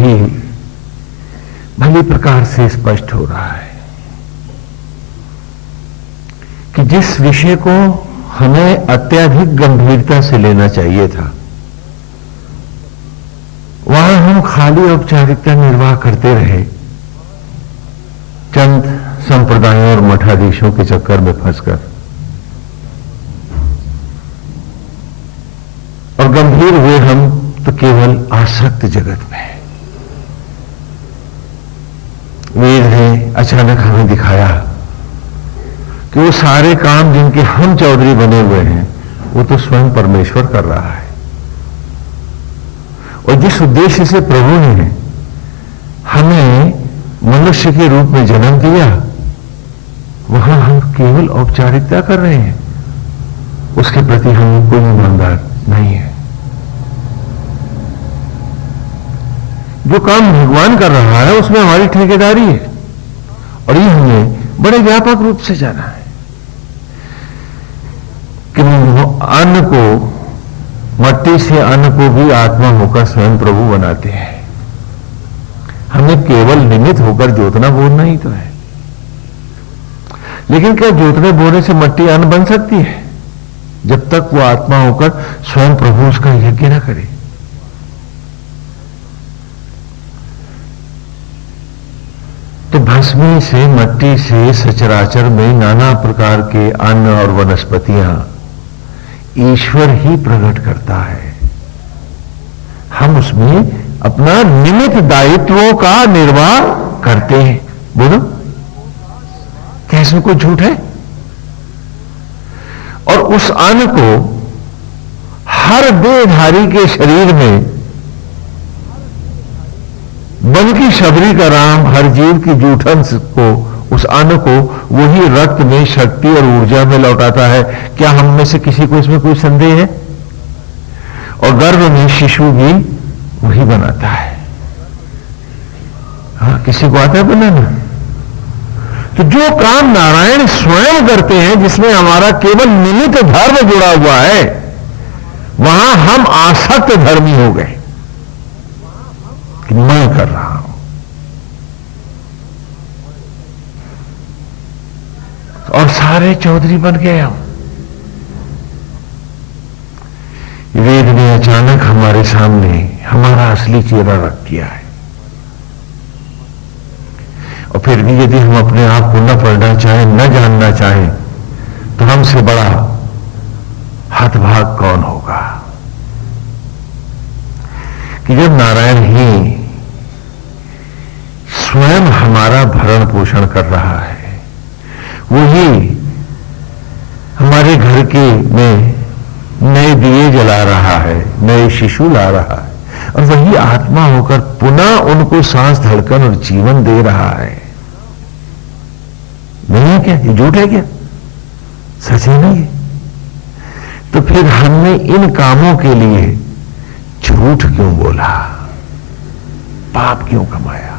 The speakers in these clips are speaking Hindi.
भी भली प्रकार से स्पष्ट हो रहा है कि जिस विषय को हमें अत्यधिक गंभीरता से लेना चाहिए था, वहां हम खाली औपचारिकता निर्वाह करते रहे, चंद संप्रदायों और मठाधीशों के चक्कर में फंसकर, और गंभीर हुए हम तो केवल आसक्त जगत में। वेद ने अचानक हमें दिखाया कि वो सारे काम जिनके हम चौधरी बने हुए हैं, वो तो स्वयं परमेश्वर कर रहा है। और जिस उद्देश्य से प्रभु ने हमें मनुष्य के रूप में जन्म दिया, वहां हम केवल औपचारिकता कर रहे हैं, उसके प्रति हम कोई ईमानदार नहीं है। जो काम भगवान कर रहा है उसमें हमारी ठेकेदारी है, और ये हमने बड़े व्यापक रूप से जाना है कि अन्न को, मट्टी से अन्न को भी आत्मा होकर स्वयं प्रभु बनाते हैं। हमें केवल निमित्त होकर जोतना बोना ही तो है। लेकिन क्या जोतने बोने से मट्टी अन्न बन सकती है जब तक वो आत्मा होकर स्वयं प्रभु उसका यज्ञ न करे? तो भस्मी से, मट्टी से, सचराचर में नाना प्रकार के अन्न और वनस्पतियां ईश्वर ही प्रकट करता है। हम उसमें अपना निमित्त दायित्वों का निर्वाह करते हैं। बोलो, क्या इसमें कोई झूठ है? और उस अन्न को हर देहधारी के शरीर में बन की शबरी का राम हर जीव की जूठन को, उस अन्न को वही रक्त में शक्ति और ऊर्जा में लौटाता है। क्या हम में से किसी को इसमें कोई संदेह है? और गर्भ में शिशु भी वही बनाता है। हाँ, किसी को आता है बनाना? तो जो काम नारायण स्वयं करते हैं, जिसमें हमारा केवल निमित्त धर्म जुड़ा हुआ है, वहां हम आसक्त धर्मी हो गए कि मैं कर रहा हूं। और सारे चौधरी बन गए हम। वेद ने अचानक हमारे सामने हमारा असली चेहरा रख दिया है। और फिर भी यदि हम अपने आप को न पढ़ना चाहें, न जानना चाहें, तो हमसे बड़ा हतभाग कौन होगा कि जब नारायण ही स्वयं हमारा भरण पोषण कर रहा है, वही हमारे घर के में नए दिए जला रहा है, नए शिशु ला रहा है, और वही आत्मा होकर पुनः उनको सांस, धड़कन और जीवन दे रहा है। नहीं है क्या? ये झूठ है क्या? सच ही नहीं है। तो फिर हमने इन कामों के लिए झूठ क्यों बोला, पाप क्यों कमाया?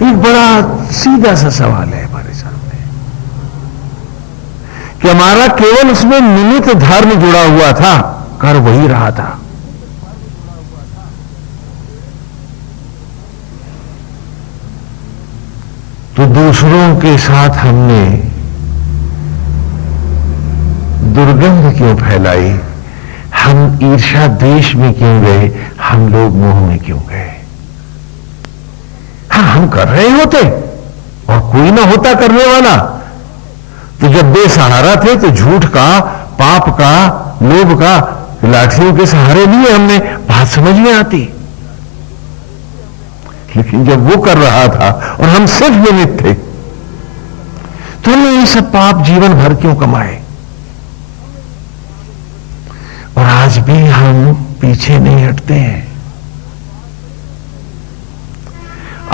एक बड़ा सीधा सा सवाल है हमारे सामने कि हमारा केवल उसमें निमित्त धर्म जुड़ा हुआ था, कर वही रहा था। तो दूसरों के साथ हमने दुर्गंध क्यों फैलाई? हम ईर्ष्या द्वेष में क्यों गए? हम लोग मोह में क्यों गए? हाँ, हम कर रहे होते और कोई ना होता करने वाला, तो जब बेसहारा थे तो झूठ का, पाप का, लोभ का लाठियों के सहारे लिए हमने, बात समझ में आती। लेकिन जब वो कर रहा था और हम सिर्फ निमित्त थे, तो हमने ये सब पाप जीवन भर क्यों कमाए? और आज भी हम पीछे नहीं हटते हैं।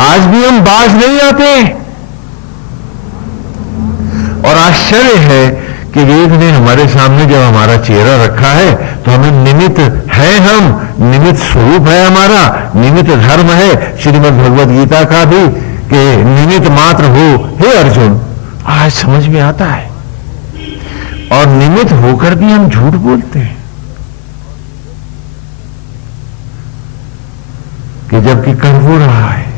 आज भी हम बाज नहीं आते। और आश्चर्य है कि वेद ने हमारे सामने जब हमारा चेहरा रखा है, तो हमें निमित्त है, हम निमित्त स्वरूप है, हमारा निमित्त धर्म है। श्रीमद् भगवद गीता का भी कि निमित्त मात्र हो हे अर्जुन, आज समझ में आता है। और निमित्त होकर भी हम झूठ बोलते हैं। कि जबकि कर वो रहा है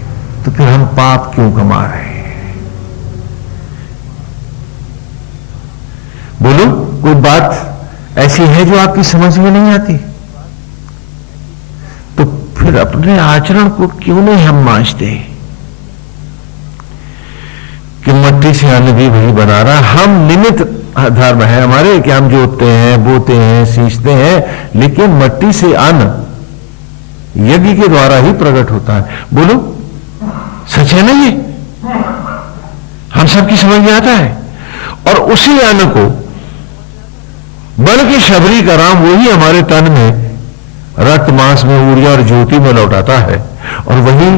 तो फिर हम पाप क्यों कमा रहे हैं? बोलो, कोई बात ऐसी है जो आपकी समझ में नहीं आती? तो फिर अपने आचरण को क्यों नहीं हम मांझते कि मट्टी से अन्न भी वही बना रहा। हम निमित्त धर्म है हमारे कि हम जोतते हैं, बोते हैं, सींचते हैं, लेकिन मट्टी से अन्न यज्ञ के द्वारा ही प्रकट होता है। बोलो, सच है ना ये? हम सबकी समझ में आता है। और उसी अन्न को बन के शबरी का राम वही हमारे तन में रक्त मांस में ऊर्जा और ज्योति में लौटाता है, और वही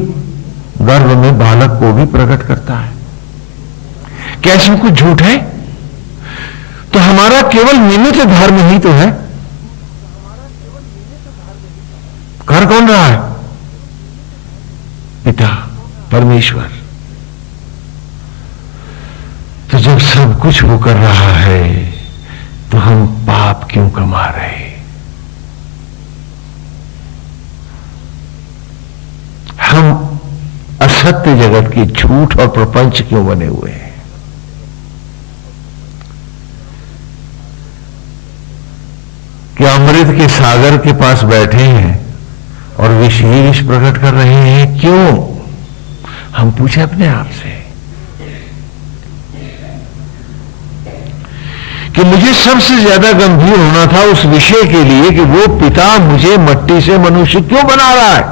गर्भ में बालक को भी प्रकट करता है। क्या इसमें कुछ झूठ है? तो हमारा केवल निमित्त धर्म ही तो है। कर कौन रहा है? पिता परमेश्वर। तो जब सब कुछ वो कर रहा है तो हम पाप क्यों कमा रहे? हम असत्य जगत के झूठ और प्रपंच क्यों बने हुए हैं? क्या अमृत के सागर के पास बैठे हैं और विष ही विष प्रकट कर रहे हैं? क्यों? हम पूछे अपने आप से कि मुझे सबसे ज्यादा गंभीर होना था उस विषय के लिए कि वो पिता मुझे मट्टी से मनुष्य क्यों बना रहा है?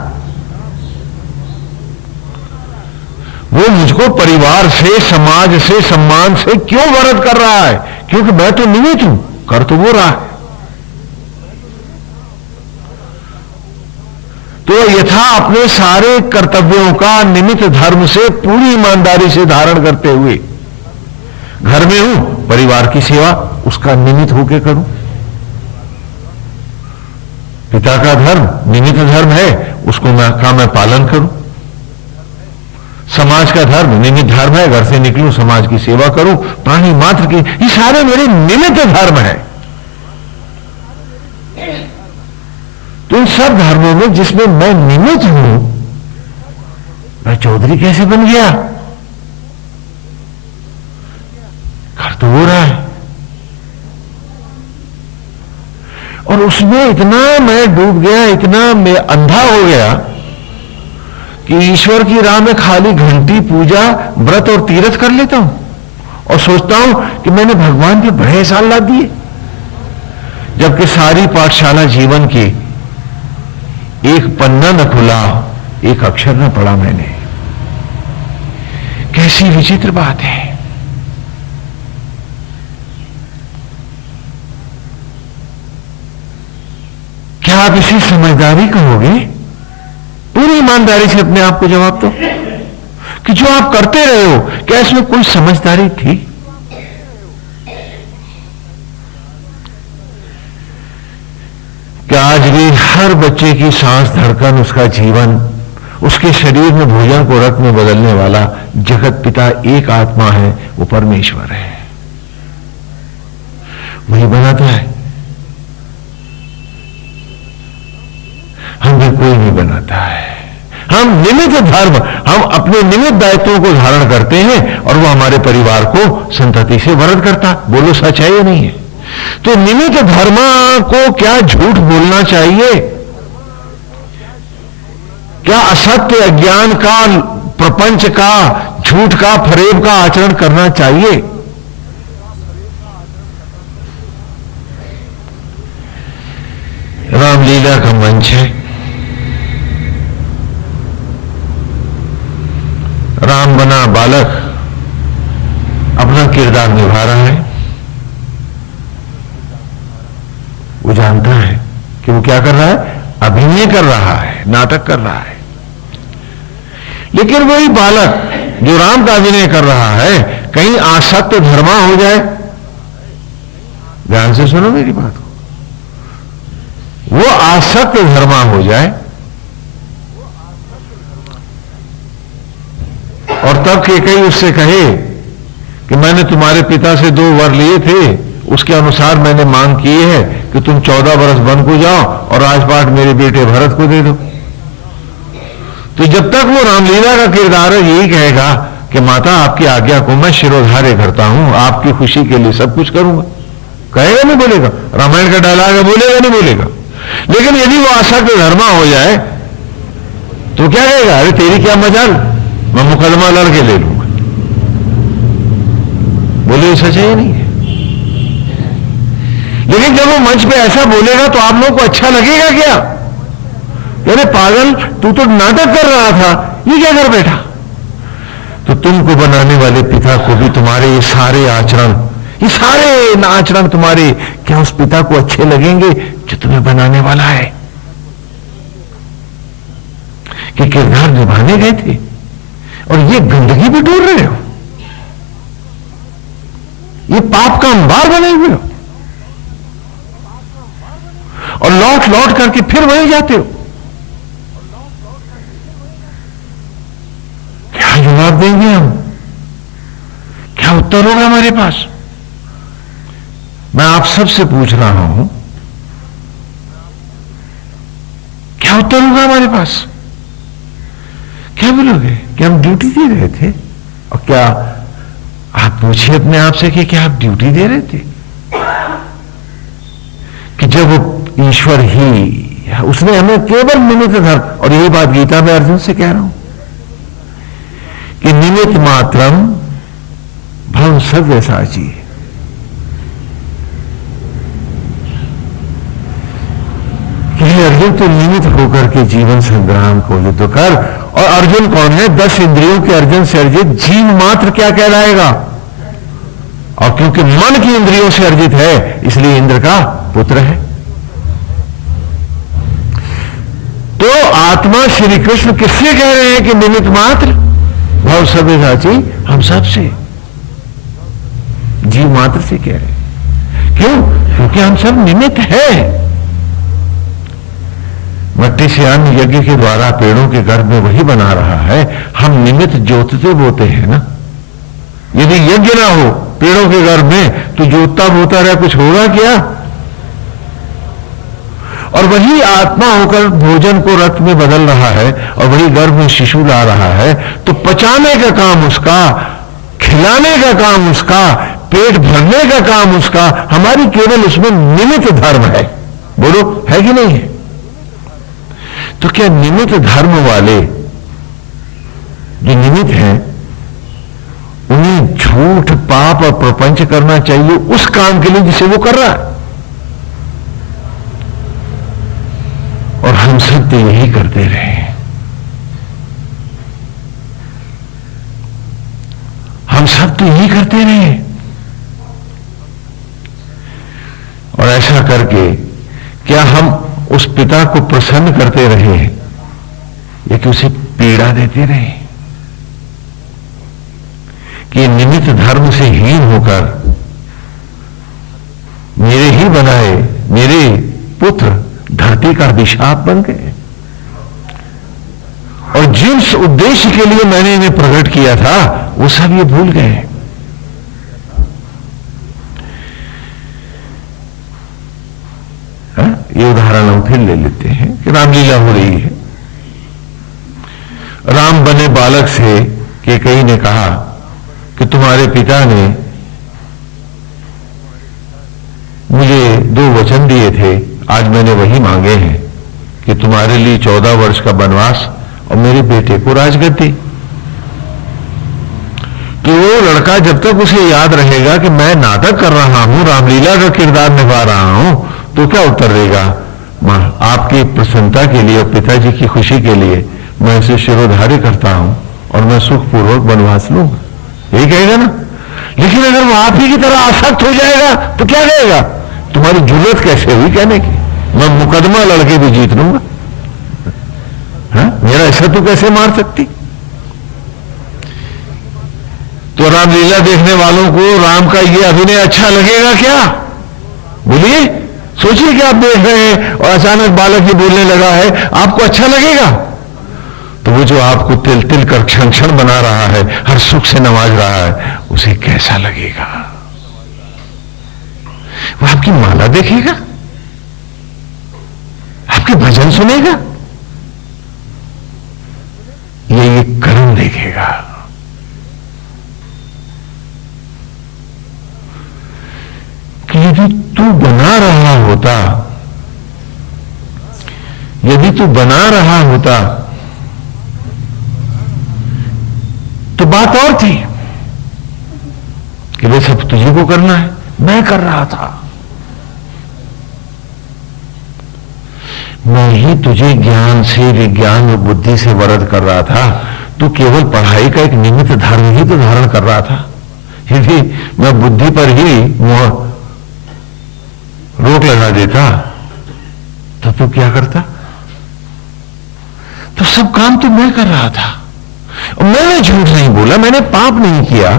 वो मुझको परिवार से, समाज से, सम्मान से क्यों वरद कर रहा है? क्योंकि मैं तो निमित्त हूं, कर तो वो रहा है। तो यथा अपने सारे कर्तव्यों का निमित्त धर्म से पूरी ईमानदारी से धारण करते हुए घर में हूं, परिवार की सेवा उसका निमित्त होके करूं। पिता का धर्म निमित्त धर्म है, उसको मैं पालन करूं। समाज का धर्म निमित्त धर्म है, घर से निकलूं, समाज की सेवा करूं, प्राणी मात्र की, ये सारे मेरे निमित्त धर्म है। तो इन सब धर्मों में जिसमें मैं निमित्त हूं, मैं चौधरी कैसे बन गया? कर तो हो रहा है। और उसमें इतना मैं डूब गया, इतना मैं अंधा हो गया कि ईश्वर की राह में खाली घंटी, पूजा, व्रत और तीर्थ कर लेता हूं और सोचता हूं कि मैंने भगवान के बड़े साल ला दिए, जबकि सारी पाठशाला जीवन की एक पन्ना न खुला, एक अक्षर न पढ़ा मैंने। कैसी विचित्र बात है। क्या आप इसी समझदारी कहोगे? पूरी ईमानदारी से अपने आप को जवाब दो कि जो आप करते रहे हो, क्या इसमें कोई समझदारी थी? क्या आज भी हर बच्चे की सांस, धड़कन, उसका जीवन, उसके शरीर में भोजन को रक्त में बदलने वाला जगत पिता एक आत्मा है, वो परमेश्वर है, वही बनाता है। हमें कोई नहीं बनाता है। हम निमित्त धर्म, हम अपने निमित्त दायित्वों को धारण करते हैं और वो हमारे परिवार को संतति से वरद करता। बोलो, सच है या नहीं है? तो निमित्त धर्म को क्या झूठ बोलना चाहिए? क्या असत्य, अज्ञान का, प्रपंच का, झूठ का, फरेब का आचरण करना चाहिए? रामलीला का मंच है। राम बना बालक अपना किरदार निभा रहा है। वो जानता है कि वो क्या कर रहा है, अभिनय कर रहा है, नाटक कर रहा है। लेकिन वही बालक जो राम का अभिनय कर रहा है, कहीं आसक्त धर्मा हो जाए। ध्यान से सुनो मेरी बात को। वो आसक्त धर्मा हो जाए और तब केकई उससे कहे कि मैंने तुम्हारे पिता से 2 वर लिए थे, उसके अनुसार मैंने मांग की है कि तुम 14 बरस वन को जाओ और राजपाट मेरे बेटे भरत को दे दो। तो जब तक वो रामलीला का किरदार यही कहेगा कि माता आपकी आज्ञा को मैं शिरोधार्य करता हूं, आपकी खुशी के लिए सब कुछ करूंगा, कहेगा नहीं बोलेगा? रामायण का डायलॉग है, बोलेगा नहीं बोलेगा? लेकिन यदि वो आसक्त धर्मा हो जाए तो क्या कहेगा? अरे तेरी क्या मजाल, मैं मुकदमा लड़के ले लूंगा। बोले सच है या नहीं है? लेकिन जब वो मंच पे ऐसा बोलेगा तो आप लोगों को अच्छा लगेगा क्या? अरे पागल, तू तो नाटक कर रहा था, ये क्या कर बैठा? तो तुमको बनाने वाले पिता को भी तुम्हारे ये सारे आचरण, ये सारे आचरण तुम्हारे, क्या उस पिता को अच्छे लगेंगे जो तुम्हें बनाने वाला है? कि किरदार निभाने गए थे और ये गंदगी भी ढूंढ रहे हो, ये पाप का अंबार बने हुए हो और लौट लौट करके फिर वहीं जाते हो। क्या जवाब देंगे हम? क्या उत्तर होगा हमारे पास? मैं आप सबसे पूछ रहा हूं, क्या उत्तर होगा हमारे पास? क्या बोलोगे? कि हम ड्यूटी दे रहे थे? और क्या आप पूछिए अपने आप से कि क्या आप ड्यूटी दे रहे थे? कि जब वो ईश्वर ही, उसने हमें केवल निमित्त धर्म, और यही बात गीता में अर्जुन से कह रहा हूं कि निमित्त मात्रम भव सव्यसाची। अर्जुन तो निमित्त होकर के जीवन संग्राम को युद्ध कर। और अर्जुन कौन है? 10 इंद्रियों के अर्जुन से अर्जित जीव मात्र क्या कहलाएगा? और क्योंकि मन की इंद्रियों से अर्जित है इसलिए इंद्र का पुत्र है। तो आत्मा श्री कृष्ण किससे कह रहे हैं कि निमित्त मात्र भव सव्यसाची? हम सब से, जीव मात्र से कह रहे हैं। क्यों? क्योंकि हम सब निमित्त हैं। मट्टी से अन्न यज्ञ के द्वारा पेड़ों के गर्भ में वही बना रहा है। हम निमित्त जोतते बोते हैं ना। यदि यज्ञ ना हो पेड़ों के गर्भ में तो जोतता बोता रहा, कुछ होगा क्या? और वही आत्मा होकर भोजन को रक्त में बदल रहा है और वही गर्भ में शिशु ला रहा है। तो पचाने का काम उसका, खिलाने का काम उसका, पेट भरने का काम उसका, हमारी केवल उसमें निमित्त धर्म है। बोलो है कि नहीं है? तो क्या निमित्त धर्म वाले जो निमित्त हैं उन्हें झूठ, पाप और प्रपंच करना चाहिए उस काम के लिए जिसे वो कर रहा है? और हम सब तो यही करते रहे। हम सब तो यही करते रहे। और ऐसा करके क्या हम उस पिता को प्रसन्न करते रहे या कि उसे पीड़ा देते रहे? कि निमित्त धर्म से हीन होकर मेरे ही बनाए मेरे पुत्र धरती का अभिशाप बन गए। और जिस उद्देश्य के लिए मैंने इन्हें प्रकट किया था वो सब ये भूल गए। ये उदाहरण हम फिर ले लेते हैं कि रामलीला हो रही है। राम बने बालक से कैकेयी ने कहा कि तुम्हारे पिता ने मुझे 2 वचन दिए थे, आज मैंने वही मांगे हैं कि तुम्हारे लिए 14 वर्ष का वनवास और मेरे बेटे को राजगद्दी। तो वो लड़का जब तक उसे याद रहेगा कि मैं नाटक कर रहा हूं, रामलीला का किरदार निभा रहा हूं, तो क्या उत्तर देगा? मां आपकी प्रसन्नता के लिए और पिताजी की खुशी के लिए मैं इसे शिरोधार्य करता हूं और मैं सुखपूर्वक वनवास लूंगा, यही कहेगा ना। लेकिन अगर वो आप ही की तरह आसक्त हो जाएगा तो क्या कहेगा? तुम्हारी जरूरत कैसे हुई कहने की? मैं मुकदमा लड़के भी जीत लूंगा, मेरा ऐसा तो कैसे मार सकती? तो रामलीला देखने वालों को राम का ये अभिनय अच्छा लगेगा क्या? बोलिए, सोचिए कि आप देख रहे हैं और अचानक बालक ये बोलने लगा है, आपको अच्छा लगेगा? तो वो जो आपको तिल तिल कर क्षण क्षण बना रहा है, हर सुख से नवाज रहा है, उसे कैसा लगेगा? वो आपकी माला देखेगा, आपके भजन सुनेगा, यदि तू बना रहा होता तो बात और थी कि वे सब तुझे को करना है। मैं कर रहा था, मैं ही तुझे ज्ञान से, विज्ञान और बुद्धि से वरद कर रहा था। तू केवल पढ़ाई का एक निमित्त धर्म ही तो धारण कर रहा था। यदि मैं बुद्धि पर ही रोक लगा देता तो तू क्या करता? तो सब काम तो मैं कर रहा था। और मैंने झूठ नहीं बोला, मैंने पाप नहीं किया,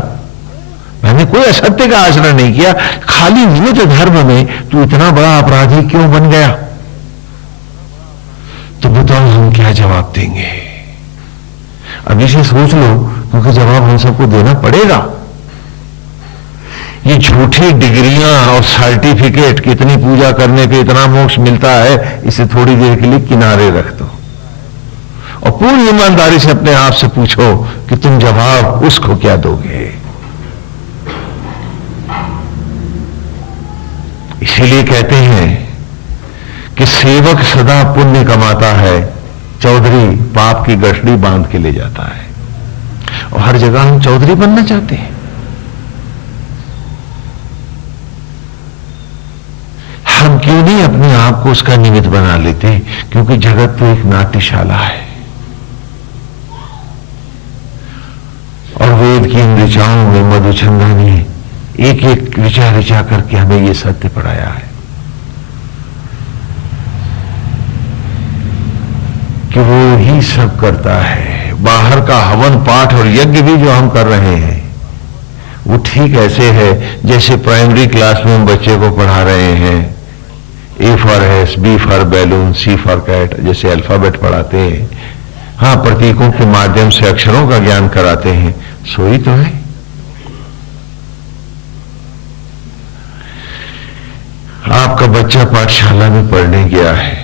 मैंने कोई असत्य का आचरण नहीं किया। खाली निमित्त धर्म में तू इतना बड़ा अपराधी क्यों बन गया? तो बताओ हम क्या जवाब देंगे? अभी से सोच लो, क्योंकि जवाब हम सबको देना पड़ेगा। ये झूठी डिग्रियां और सर्टिफिकेट, कितनी पूजा करने पे इतना मोक्ष मिलता है, इसे थोड़ी देर के लिए किनारे रख दो और पूरी ईमानदारी से अपने आप से पूछो कि तुम जवाब उसको क्या दोगे। इसीलिए कहते हैं कि सेवक सदा पुण्य कमाता है, चौधरी पाप की गठड़ी बांध के ले जाता है। और हर जगह हम चौधरी बनना चाहते हैं। हम क्यों नहीं अपने आप को उसका निमित्त बना लेते? क्योंकि जगत तो एक नाट्यशाला है और वेद की इन ऋचाओं में मधुचंदा ने एक एक ऋचा करके हमें यह सत्य पढ़ाया है कि वो ही सब करता है। बाहर का हवन पाठ और यज्ञ भी जो हम कर रहे हैं वो ठीक ऐसे है जैसे प्राइमरी क्लास में हम बच्चे को पढ़ा रहे हैं। A for S, B for balloon, C for cat, जैसे अल्फाबेट पढ़ाते हैं। हाँ, प्रतीकों के माध्यम से अक्षरों का ज्ञान कराते हैं, सोई तो है। आपका बच्चा पाठशाला में पढ़ने गया है,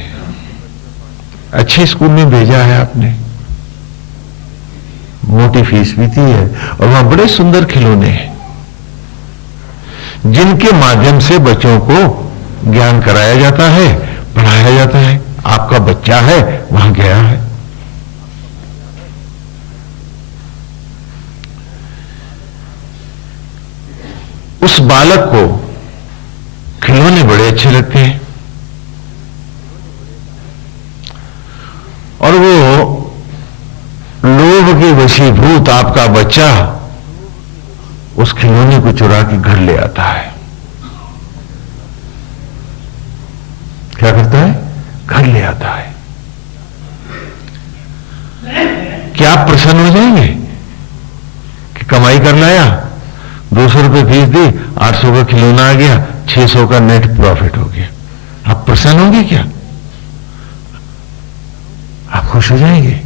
अच्छे स्कूल में भेजा है आपने, मोटी फीस भी दी है और वहां बड़े सुंदर खिलौने हैं जिनके माध्यम से बच्चों को ज्ञान कराया जाता है, पढ़ाया जाता है। आपका बच्चा है, वहां गया है। उस बालक को खिलौने बड़े अच्छे लगते हैं और वो लोभ के वशीभूत आपका बच्चा उस खिलौने को चुरा के घर ले आता है। क्या करता है? घर ले आता है। क्या आप प्रसन्न हो जाएंगे कि कमाई कर लाया, 200 रुपए फीस दी, 800 का खिलौना आ गया, 600 का नेट प्रॉफिट हो गया? आप प्रसन्न होंगे क्या? आप खुश हो जाएंगे?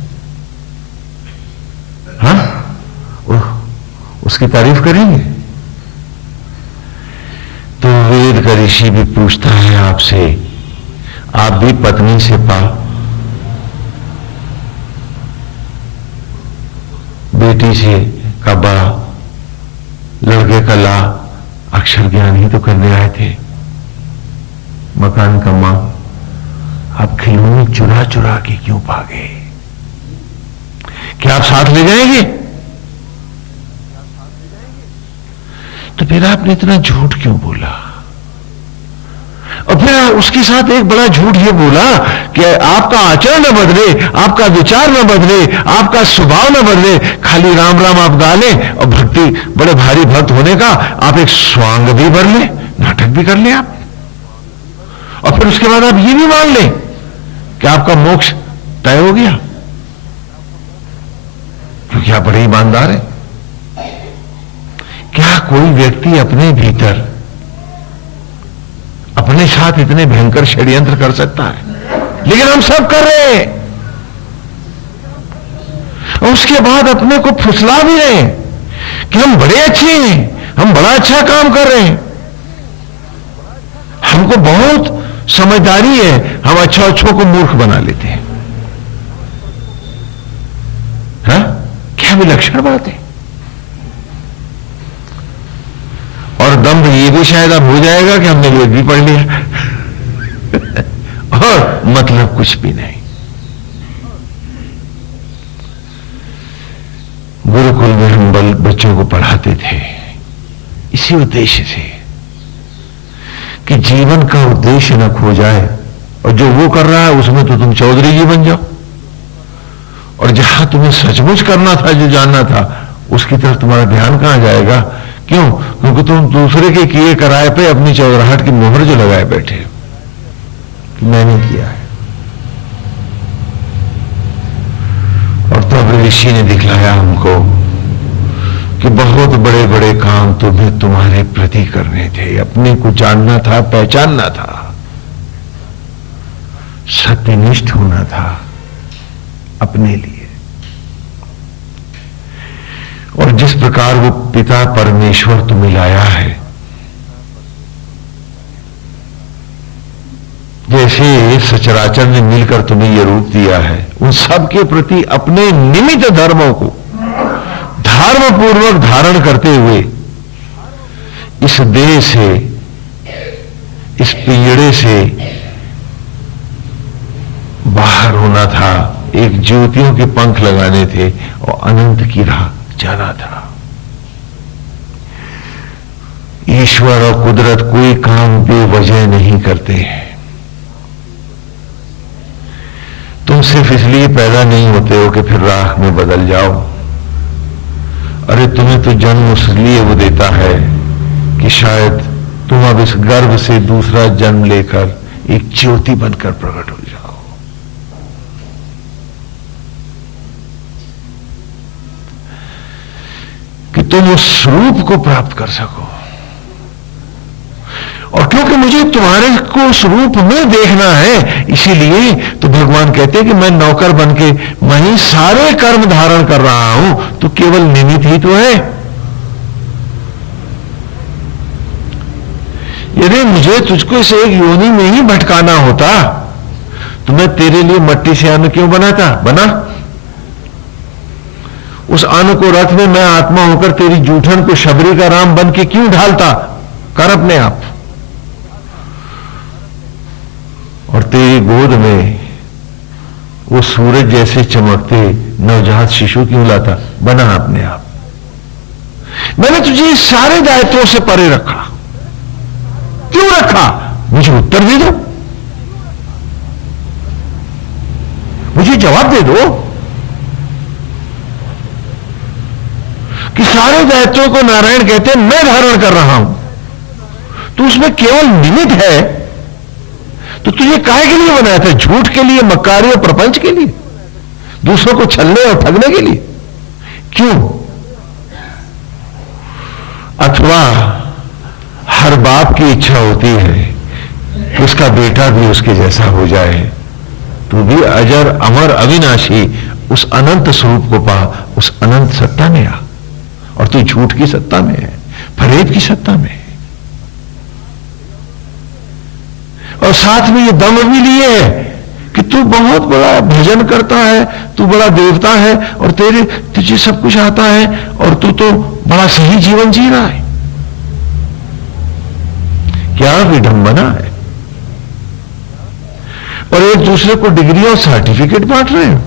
हाँ, उसकी तारीफ करेंगे? तो वेद का ऋषि भी पूछता है आपसे, आप भी पत्नी से पा, बेटी से का बा, लड़के का ला, अक्षर ज्ञान ही तो करने आए थे, मकान का मां, आप खिलौने चुरा चुरा के क्यों भागे? क्या आप साथ ले जाएंगे? तो फिर आपने इतना झूठ क्यों बोला? और फिर उसके साथ एक बड़ा झूठ ये बोला कि आपका आचरण न बदले, आपका विचार न बदले, आपका स्वभाव न बदले, खाली राम राम आप गा लें और भक्ति, बड़े भारी भक्त होने का आप एक स्वांग भी भर लें, नाटक भी कर लें आप, और फिर उसके बाद आप ये भी मान लें कि आपका मोक्ष तय हो गया, क्योंकि आप बड़े ईमानदार हैं। क्या कोई व्यक्ति अपने भीतर अपने साथ इतने भयंकर षड्यंत्र कर सकता है? लेकिन हम सब कर रहे हैं और उसके बाद अपने को फुसला भी रहे हैं कि हम बड़े अच्छे हैं, हम बड़ा अच्छा काम कर रहे हैं, हमको बहुत समझदारी है, हम अच्छों को मूर्ख बना लेते हैं। हाँ? क्या विलक्षण बात है। और दम्भ ये भी शायद अब हो जाएगा कि हमने वेद भी पढ़ लिया और मतलब कुछ भी नहीं। गुरुकुल में हम बच्चों को पढ़ाते थे इसी उद्देश्य से कि जीवन का उद्देश्य न खो जाए, और जो वो कर रहा है उसमें तो तुम चौधरी जी बन जाओ, और जहां तुम्हें सचमुच करना था, जो जानना था, उसकी तरफ तुम्हारा ध्यान कहां जाएगा? क्यों? क्योंकि तुम दूसरे के किए कराए पे अपनी चौधराहट की मोहर जो लगाए बैठे कि मैंने किया है। और तब ऋषि ने दिखलाया हमको कि बहुत बड़े बड़े काम तुम्हें तुम्हारे प्रति करने थे, अपने को जानना था, पहचानना था, सत्यनिष्ठ होना था अपने लिए। और जिस प्रकार वो पिता परमेश्वर तुम्हें लाया है, जैसे सचराचर ने मिलकर तुम्हें यह रूप दिया है, उन सब के प्रति अपने निमित्त धर्मों को धर्म पूर्वक धारण करते हुए इस देह से, इस पिंजड़े से बाहर होना था, एक ज्योतियों के पंख लगाने थे और अनंत की राह जाना था। ईश्वर और कुदरत कोई काम बेवजह नहीं करते हैं। तुम सिर्फ इसलिए पैदा नहीं होते हो कि फिर राख में बदल जाओ। अरे तुम्हें तो जन्म इसलिए वो देता है कि शायद तुम अब इस गर्भ से दूसरा जन्म लेकर एक ज्योति बनकर प्रकट हो जाओ। कि तुम उस रूप को प्राप्त कर सको। और क्योंकि मुझे तुम्हारे को उस रूप में देखना है, इसीलिए तो भगवान कहते हैं कि मैं नौकर बनके मैं ही सारे कर्म धारण कर रहा हूं, तो केवल निमित्त ही तो है। यदि मुझे तुझको इस एक योनि में ही भटकाना होता तो मैं तेरे लिए मट्टी से अन्न क्यों बना? उस अन्न को रथ में मैं आत्मा होकर तेरी जूठन को शबरी का राम बन के क्यों ढालता? कर अपने आप। और तेरी गोद में वो सूरज जैसे चमकते नवजात शिशु क्यों लाता? बना अपने आप। मैंने तुझे सारे दायित्वों से परे रखा। क्यों रखा? मुझे उत्तर दे दो, मुझे जवाब दे दो कि सारे दायित्वों को नारायण कहते हैं मैं धारण कर रहा हूं, तो उसमें केवल निमित्त है। तो तुझे काहे के लिए बनाया था? झूठ के लिए, मक्कारी और प्रपंच के लिए, दूसरों को छलने और ठगने के लिए? क्यों? अथवा हर बाप की इच्छा होती है कि उसका बेटा भी उसके जैसा हो जाए। तू भी अजर अमर अविनाशी उस अनंत स्वरूप को पा, उस अनंत सत्ता में आ। और तू झूठ की सत्ता में है, फरेब की सत्ता में है। और साथ में ये दम भी लिए है कि तू बहुत बड़ा भजन करता है, तू बड़ा देवता है और तुझे सब कुछ आता है और तू तो बड़ा सही जीवन जी रहा है। क्या विडंबना है। और एक दूसरे को डिग्री और सर्टिफिकेट बांट रहे हो।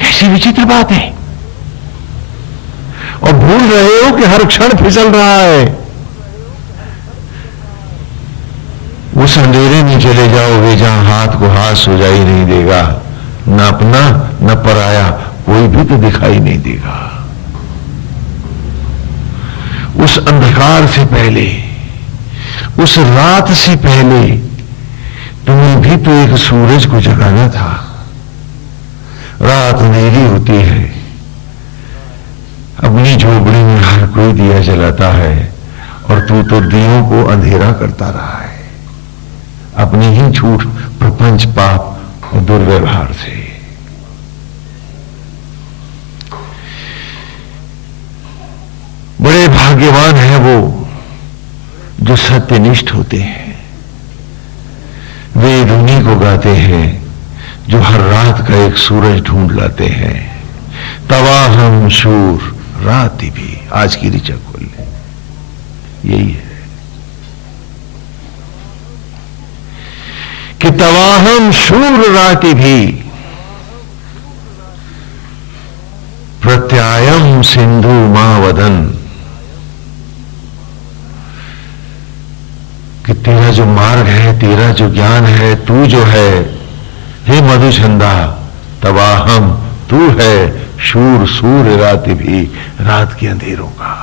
कैसी विचित्र बात है। और भूल रहे हो कि हर क्षण फिसल रहा है। उस अंधेरे में चले जाओगे जहां हाथ को हाथ सुझाई नहीं देगा, न अपना न पराया, कोई भी तो दिखाई नहीं देगा। उस अंधकार से पहले, उस रात से पहले तुम्हें भी तो एक सूरज को जगाना था। रात अंधेरी होती है, अपनी झोपड़ी में हर कोई दिया जलाता है और तू तो दियों को अंधेरा करता रहा है अपनी ही झूठ, प्रपंच, पाप और दुर्व्यवहार से। बड़े भाग्यवान हैं वो जो सत्यनिष्ठ होते हैं। वे उन्हीं को गाते हैं जो हर रात का एक सूरज ढूंढ लाते हैं। तवा हम शूर रात भी, आज की ऋचा खोल ले, यही है। कि तवाहम शूर राति भी प्रत्यायम सिंधु मावदन, कि तेरा जो मार्ग है, तेरा जो ज्ञान है, तू जो है, हे मधुचंदा, तवाहम तू है शूर सूर्य राति भी, रात के अंधेरों का।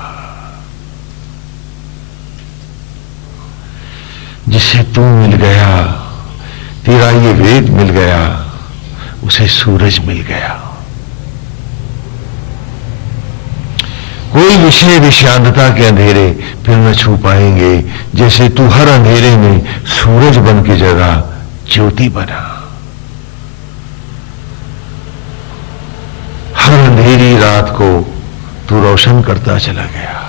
जिसे तू मिल गया, तेरा ये वेद मिल गया, उसे सूरज मिल गया। कोई विषय विषांतता के अंधेरे फिर न छू पाएंगे, जैसे तू हर अंधेरे में सूरज बन के जगह ज्योति बना। हर अंधेरी रात को तू रोशन करता चला गया।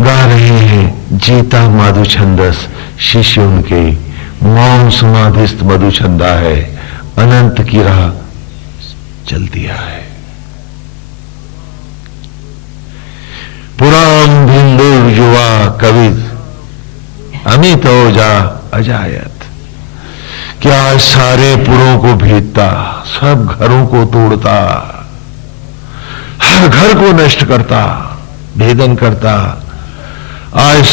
गा रहे हैं जीता माधु छंदस शिष्य उनके, मौन समाधिस्थ मधु छंदा है, अनंत की राह चल दिया है। पुराण भिंदुर युवा कवि अमित ओजा अजायत, क्या सारे पुरों को भेदता, सब घरों को तोड़ता, हर घर को नष्ट करता, भेदन करता, आज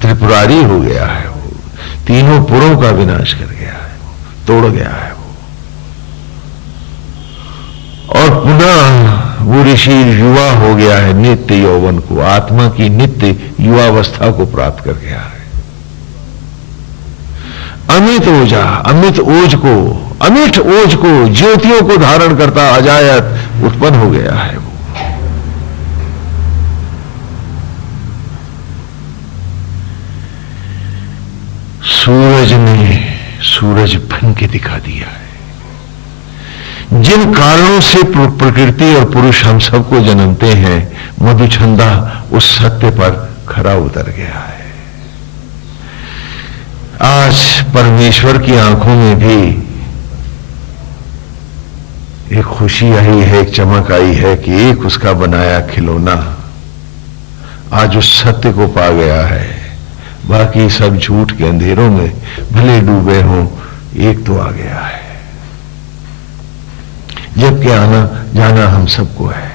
त्रिपुरारी हो गया है वो, तीनों पुरों का विनाश कर गया है, तोड़ गया है वो। और पुनः वो ऋषि युवा हो गया है, नित्य यौवन को, आत्मा की नित्य युवावस्था को प्राप्त कर गया है। अमित ओजा, अमित ओज को, अमिट ओज को, ज्योतियों को धारण करता अजायत उत्पन्न हो गया है वो। सूरज ने सूरज बन के दिखा दिया है। जिन कारणों से प्रकृति और पुरुष हम सबको जन्मते हैं, मधुचंदा उस सत्य पर खरा उतर गया है। आज परमेश्वर की आंखों में भी एक खुशी आई है, एक चमक आई है कि एक उसका बनाया खिलौना आज उस सत्य को पा गया है। बाकी सब झूठ के अंधेरों में भले डूबे हों, एक तो आ गया है। जबकि आना जाना हम सबको है,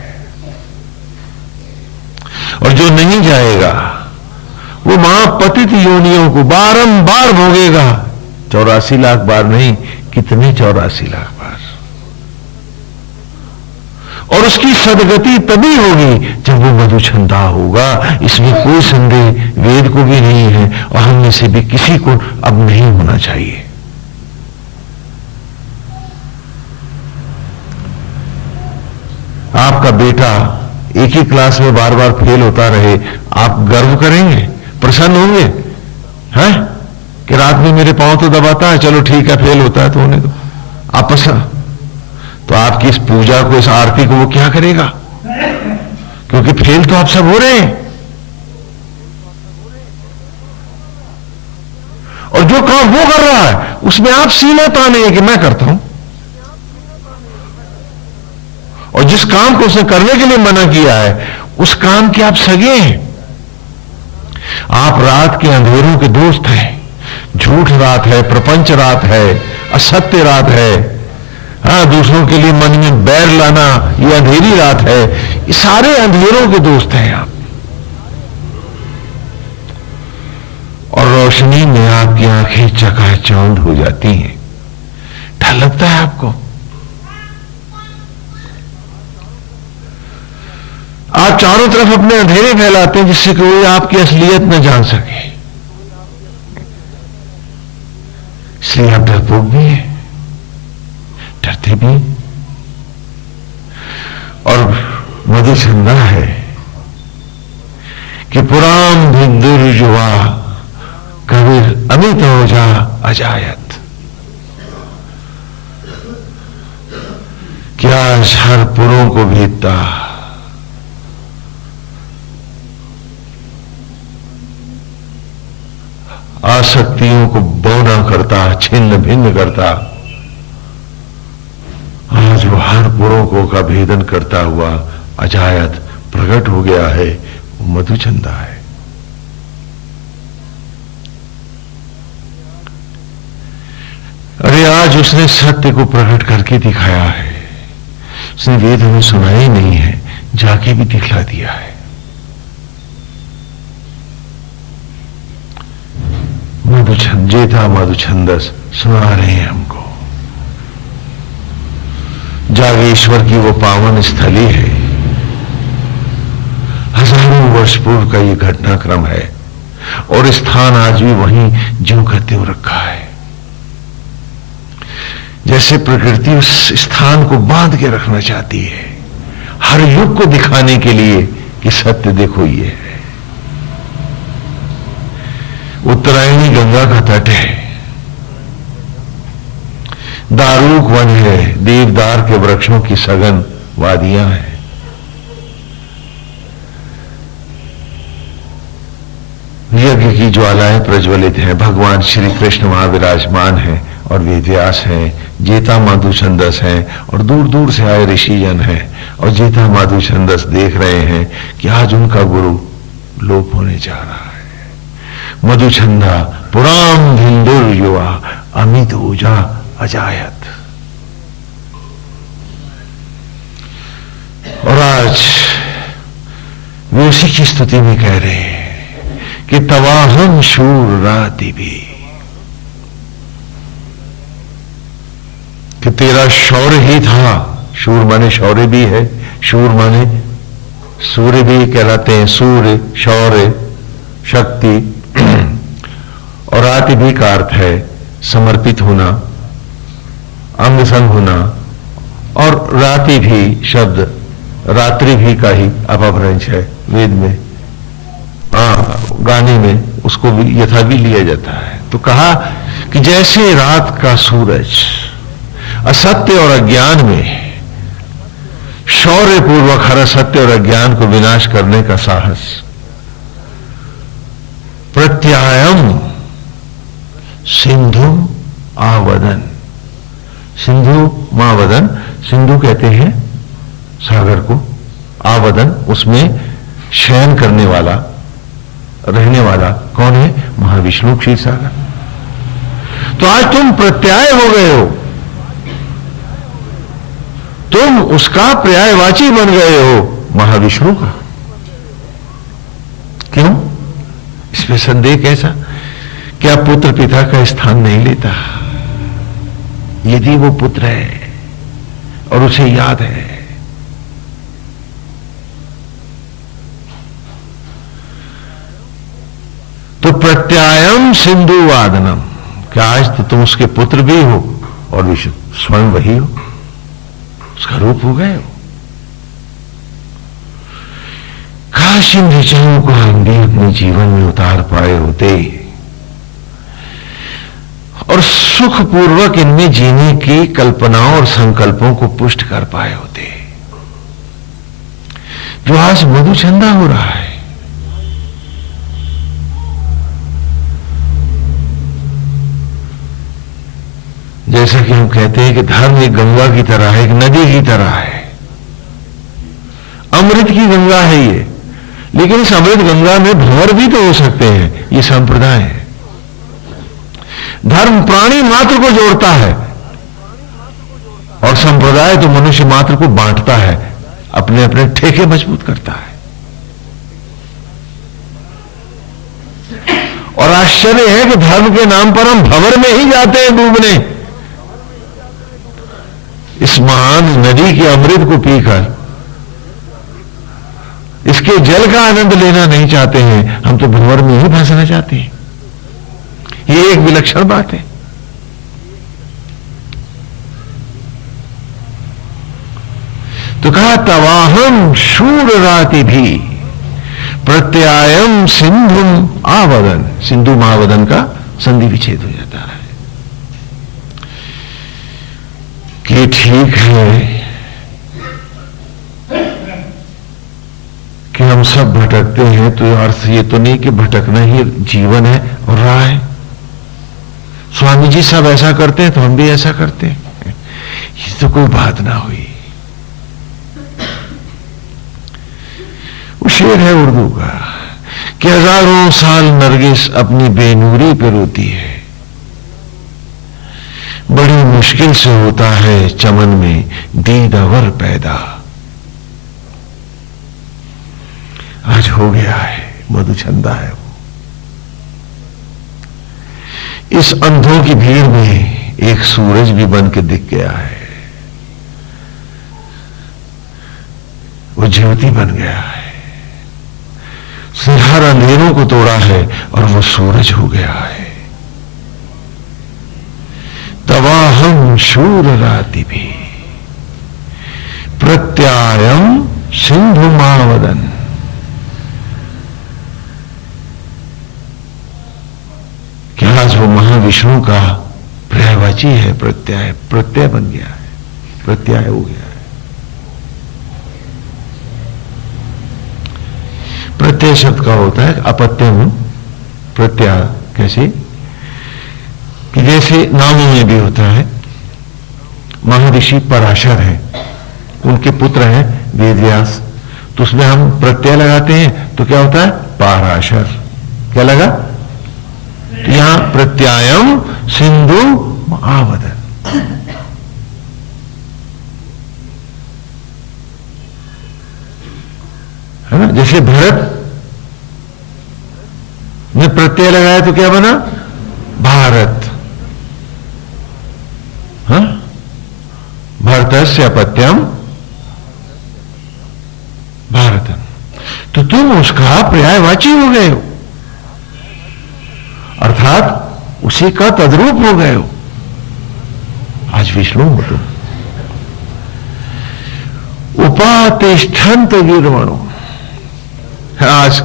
और जो नहीं जाएगा वो महापतित योनियों को बारंबार भोगेगा। 84 लाख बार नहीं, कितने 84 लाख बार। और उसकी सदगति तभी होगी जब वो मधुचंदा होगा, इसमें कोई संदेह वेद को भी नहीं है, और हम में से भी किसी को अब नहीं होना चाहिए। आपका बेटा एक ही क्लास में बार बार फेल होता रहे, आप गर्व करेंगे, प्रसन्न होंगे? हैं कि रात में मेरे पांव तो दबाता है, चलो ठीक है, फेल होता है तो होने दो, आप तो आपकी इस पूजा को, इस आरती को वो क्या करेगा? क्योंकि फेल तो आप सब हो रहे हैं। और जो काम वो कर रहा है उसमें आप सीमा ताने हैं कि मैं करता हूं, और जिस काम को उसने करने के लिए मना किया है उस काम के आप सगे हैं। आप रात के अंधेरों के दोस्त हैं। झूठ रात है, प्रपंच रात है, असत्य रात है, हाँ, दूसरों के लिए मन में बैर लाना ये अंधेरी रात है। ये सारे अंधेरों के दोस्त हैं आप। और रोशनी में आपकी आंखें चकाचौंध हो जाती हैं। डर लगता है आपको? आप चारों तरफ अपने अंधेरे फैलाते हैं जिससे कोई आपकी असलियत न जान सके, इसलिए आप डरपोक भी हैं, डरते भी। और मधुचंदा है कि पुराण भिंदुर युवा कबीर अमित ओजा अजायत, क्या हर पुरों को भेदता, आसक्तियों को बौना करता, छिन्न भिन्न करता, आज वो हर पुरों को का भेदन करता हुआ अजायत प्रकट हो गया है। वो मधुचंदा है। आज उसने सत्य को प्रकट करके दिखाया है। उसने वेद हमें सुनाया ही नहीं है, जाके भी दिखला दिया है। जेठा मधुछंदस सुना रहे हैं हमको। जागेश्वर की वो पावन स्थली है। हजारों वर्ष पूर्व का ये घटनाक्रम है और स्थान आज भी वहीं ज्यों का त्यों रखा है। जैसे प्रकृति उस स्थान को बांध के रखना चाहती है, हर युग को दिखाने के लिए कि सत्य देखो ये है। उत्तरायणी गंगा का तट है, दारूक वन है, देवदार के वृक्षों की सघन वादियां हैं। यज्ञ की ज्वालाएं प्रज्वलित हैं, भगवान श्री कृष्ण वहां विराजमान हैं और वेद व्यास हैं, जेठा मधुछंदस हैं और दूर दूर से आए ऋषिजन हैं। और जेठा मधुछंदस देख रहे हैं कि आज उनका गुरु लोप होने जा रहा है। मधुछंदा पुराम धिंदुर युवा अमित ऊजा अजायत। और आज वे उसी की स्तुति में कह रहे हैं कि तवाहम शूर राति भी, कि तेरा शौर्य ही था। शूर माने शौर्य भी है, शूर माने सूर्य भी कहलाते हैं, सूर्य शौर्य शक्ति। और राति भी का अर्थ है समर्पित होना, अंग संग होना। और राति भी शब्द रात्रि भी का ही अपभ्रंश है वेद में, गाने में उसको भी यथा भी लिया जाता है। तो कहा कि जैसे रात का सूरज असत्य और अज्ञान में शौर्य पूर्वक हर असत्य और अज्ञान को विनाश करने का साहस, प्रत्यायम सिंधु आवदन। सिंधु मावदन, सिंधु कहते हैं सागर को, आवदन उसमें शयन करने वाला, रहने वाला कौन है? महाविष्णु क्षीर सागर। तो आज तुम प्रत्याय हो गए हो, तुम उसका पर्यायवाची बन गए हो महाविष्णु का। क्यों? इसमें संदेह कैसा? क्या पुत्र पिता का स्थान नहीं लेता? यदि वो पुत्र है और उसे याद है, तो प्रत्यायम सिंधु वादनम, क्या आज तो तुम उसके पुत्र भी हो और विष्णु स्वयं वही हो, उसका रूप हो गए हो। काश इन ऋचाओं को हम भी अपने जीवन में उतार पाए होते और सुखपूर्वक इनमें जीने की कल्पनाओं और संकल्पों को पुष्ट कर पाए होते, जो आज मधुचंदा हो रहा है। जैसा कि हम कहते हैं कि धर्म एक गंगा की तरह है, एक नदी की तरह है, अमृत की गंगा है ये। लेकिन इस अमृत गंगा में भंवर भी तो हो सकते हैं, ये संप्रदाय है। धर्म प्राणी मात्र को जोड़ता है और संप्रदाय तो मनुष्य मात्र को बांटता है, अपने अपने ठेके मजबूत करता है। और आश्चर्य है कि धर्म के नाम पर हम भंवर में ही जाते हैं डूबने। इस महान नदी के अमृत को पीकर इसके जल का आनंद लेना नहीं चाहते हैं, हम तो भंवर में ही फंसना चाहते हैं। ये एक विलक्षण बात है। तो कहा तवाहम शूर राति भी प्रत्यायम सिंधु आवदन। सिंधु मावदन का संधि विच्छेद हो जाता है कि ठीक है कि हम सब भटकते हैं, तो अर्थ ये तो नहीं कि भटकना ही जीवन है और रहा है। स्वामी जी सब ऐसा करते हैं तो हम भी ऐसा करते हैं, ये तो कोई बात ना हुई। वो शेर है उर्दू का कि हजारों साल नरगिस अपनी बेनूरी पे रोती है, बड़ी मुश्किल से होता है चमन में दीदावर पैदा। आज हो गया है, मधुचंदा है वो। इस अंधों की भीड़ में एक सूरज भी बन के दिख गया है, वो ज्योति बन गया है, हर अंधेरों को तोड़ा है और वो सूरज हो गया है। तवाहम शूर राति भी प्रत्यायम सिंधु मावदन। क्या आज वो महाविष्णु का पर्यायवाची है? प्रत्यय, प्रत्यय बन गया है, प्रत्याय हो गया है। प्रत्यय शब्द का होता है अपत्यम प्रत्याय। कैसे कि जैसे नामों में भी होता है, महर्षि पराशर है, उनके पुत्र हैं वेदव्यास, तो उसमें हम प्रत्यय लगाते हैं तो क्या होता है? पाराशर। क्या लगा? तो यहां प्रत्यायम सिंधु आवदन। है ना? जैसे भरत ने प्रत्यय लगाया तो क्या बना? भारत। हाँ? भरतस्य अपत्यम भारतम। तो तुम उसका पर्यायवाची हो गए हो, अर्थात उसी का तद्रूप हो गए हो। आज विष्णु हो तुम। उपातिष्ठन्त गिर्वणो। आज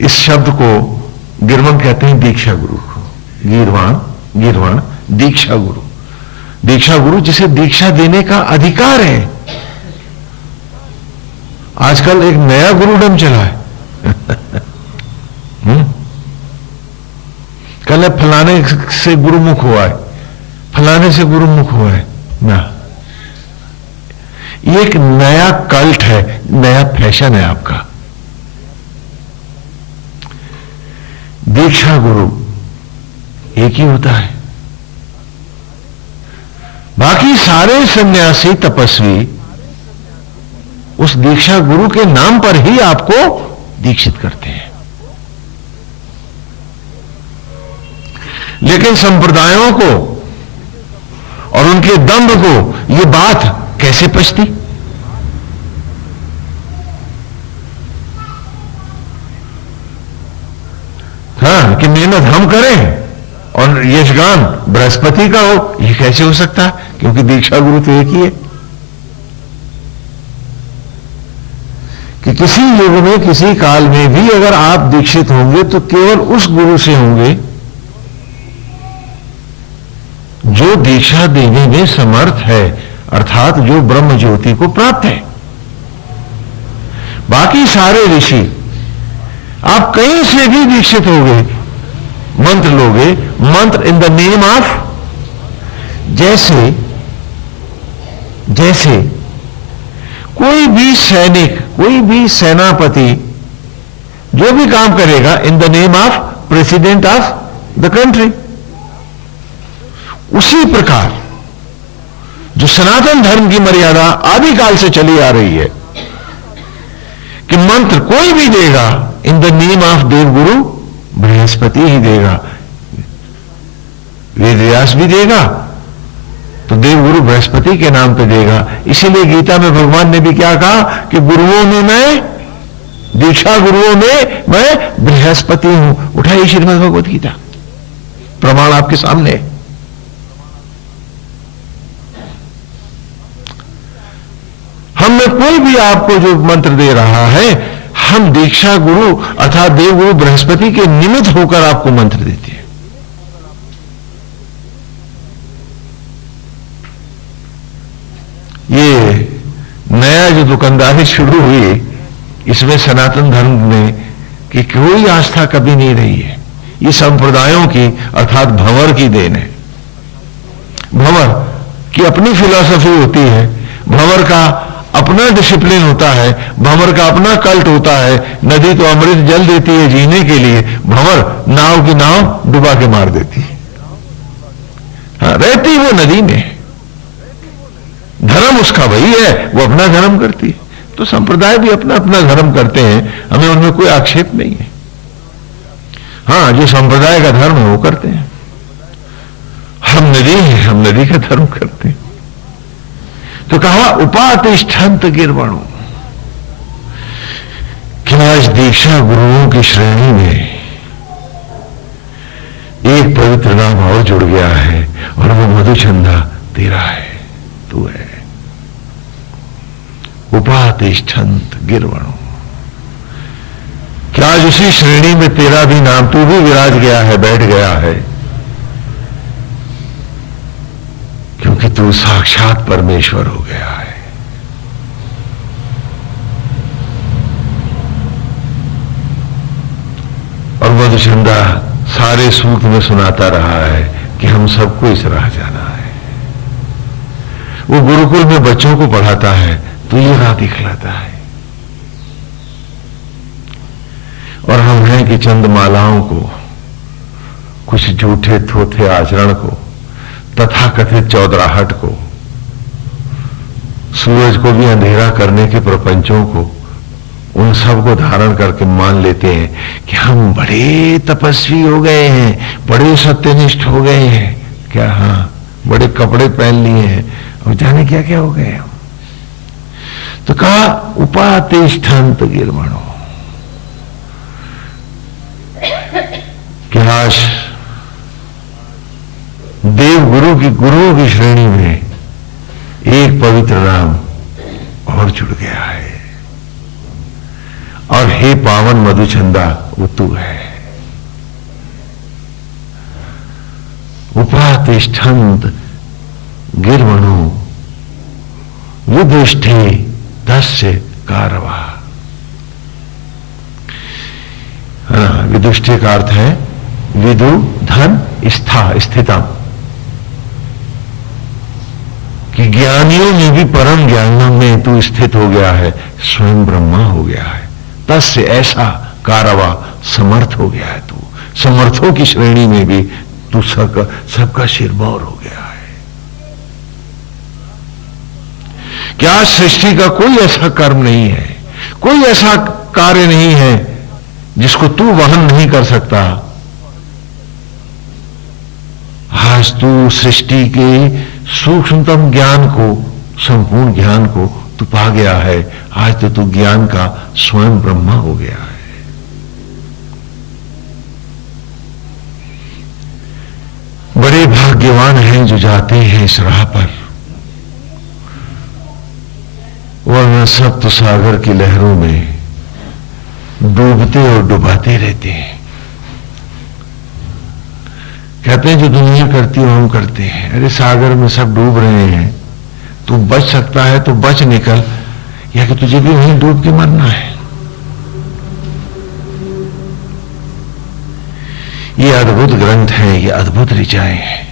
इस शब्द को गिरवण कहते हैं, दीक्षा गुरु को। गिरवण दीक्षा गुरु। दीक्षा गुरु जिसे दीक्षा देने का अधिकार है। आजकल एक नया गुरुडम चला है। कल फलाने से गुरुमुख हुआ है, फलाने से गुरुमुख हुआ है ना। ये एक नया कल्ट है, नया फैशन है आपका। दीक्षा गुरु एक ही होता है। बाकी सारे सन्यासी तपस्वी उस दीक्षा गुरु के नाम पर ही आपको दीक्षित करते हैं। लेकिन संप्रदायों को और उनके दंभ को यह बात कैसे पचती? हाँ, कि मेहनत हम करें और यशगान बृहस्पति का हो, यह कैसे हो सकता है? क्योंकि दीक्षा गुरु तो एक ही है। कि किसी युग में, किसी काल में भी अगर आप दीक्षित होंगे तो केवल उस गुरु से होंगे जो दीक्षा देने में समर्थ है, अर्थात जो ब्रह्म ज्योति को प्राप्त है। बाकी सारे ऋषि आप कहीं से भी दीक्षित होगे, मंत्र लोगे, मंत्र इन द नेम ऑफ, जैसे कोई भी सैनिक, कोई भी सेनापति जो भी काम करेगा इन the name of president of the country, उसी प्रकार जो सनातन धर्म की मर्यादा आदिकाल से चली आ रही है कि मंत्र कोई भी देगा in the name of Devguru Brihaspati ही देगा। वेदव्यास भी देगा तो देवगुरु बृहस्पति के नाम पे देगा। इसीलिए गीता में भगवान ने भी क्या कहा कि गुरुओं में मैं, दीक्षा गुरुओं में मैं बृहस्पति हूं। उठाइए श्रीमद् भगवत गीता, प्रमाण आपके सामने है। हम में कोई भी आपको जो मंत्र दे रहा है, हम दीक्षा गुरु अर्थात देवगुरु बृहस्पति के निमित्त होकर आपको मंत्र देते हैं। ये नया जो दुकानदारी शुरू हुई इसमें सनातन धर्म में कि कोई आस्था कभी नहीं रही है। ये संप्रदायों की अर्थात भंवर की देन है। भंवर की अपनी फिलॉसफी होती है, भंवर का अपना डिसिप्लिन होता है, भंवर का अपना कल्ट होता है। नदी तो अमृत जल देती है जीने के लिए, भंवर नाव की नाव डुबा के मार देती है। हाँ, रहती भी वो नदी में है, धर्म उसका वही है, वो अपना धर्म करती है। तो संप्रदाय भी अपना अपना धर्म करते हैं, हमें उनमें कोई आक्षेप नहीं है। हाँ, जो संप्रदाय का धर्म है वो करते हैं, हम नदी हैं, हम नदी का धर्म करते हैं। तो कहा उपातिष्ठन्त गिर्वणो, कि आज दीक्षा गुरुओं की श्रेणी में एक पवित्र नाम और जुड़ गया है, और वो मधुचंदा तेरा है, तू है। उपातिष्ठन्त गिर्वणो, क्या आज उसी श्रेणी में तेरा भी नाम, तू भी विराज गया है, बैठ गया है, क्योंकि तू साक्षात परमेश्वर हो गया है। और मधुचंदा सारे सूक्त में सुनाता रहा है कि हम सबको इस राह जाना है। वो गुरुकुल में बच्चों को पढ़ाता है तो ये राह दिखलाता है, और हम हैं कि चंद मालाओं को, कुछ झूठे थोथे आचरण को, तथाकथित चौधराहट को, सूरज को भी अंधेरा करने के प्रपंचों को, उन सब को धारण करके मान लेते हैं कि हम बड़े तपस्वी हो गए हैं, बड़े सत्यनिष्ठ हो गए हैं। क्या? हाँ, बड़े कपड़े पहन लिए हैं, और जाने क्या क्या हो गए हम। तो कहा उपातिष्ठन्त गिर्वणो, कि आज देव गुरुओं की श्रेणी में एक पवित्र नाम और जुड़ गया है, और हे पावन मधुचंदा, वो तू है। उपातिष्ठन्त गिर्वणो विदुष्टे दस्य कारवा। विदुष्टे का अर्थ है विदु धन स्थितम, कि ज्ञानियों में भी परम ज्ञान में तू स्थित हो गया है, स्वयं ब्रह्मा हो गया है। तस्य ऐसा कारवा, समर्थ हो गया है तू, समर्थों की श्रेणी में भी तू सबका शिरमौर हो गया है। क्या सृष्टि का कोई ऐसा कर्म नहीं है, कोई ऐसा कार्य नहीं है जिसको तू वहन नहीं कर सकता। आज तू सृष्टि के सूक्ष्मतम ज्ञान को, संपूर्ण ज्ञान को तू पा गया है। आज तो तू ज्ञान का स्वयं ब्रह्मा हो गया है। बड़े भाग्यवान हैं जो जाते हैं इस राह पर, वरना सप्त सागर की लहरों में डूबते और डुबाते रहते हैं। कहते हैं जो दुनिया करती है हम करते हैं। अरे सागर में सब डूब रहे हैं, तू बच सकता है तो बच निकल, या कि तुझे भी वहीं डूब के मरना है। ये अद्भुत ग्रंथ हैं, ये अद्भुत ऋचाएं हैं,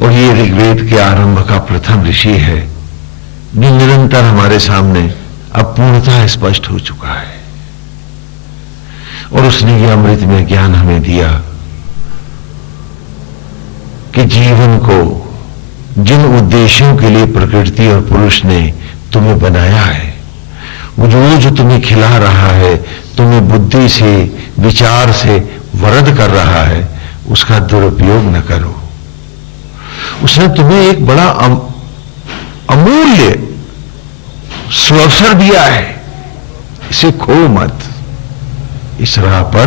और ये ऋग्वेद के आरंभ का प्रथम ऋषि है जो निरंतर हमारे सामने अब पूर्णतः स्पष्ट हो चुका है। और उसने ये अमृत में ज्ञान हमें दिया कि जीवन को जिन उद्देश्यों के लिए प्रकृति और पुरुष ने तुम्हें बनाया है, वो जो तुम्हें खिला रहा है, तुम्हें बुद्धि से, विचार से वरद कर रहा है, उसका दुरुपयोग न करो। उसने तुम्हें एक बड़ा अमूल्य सुअवसर दिया है, इसे खो मत, इस राह पर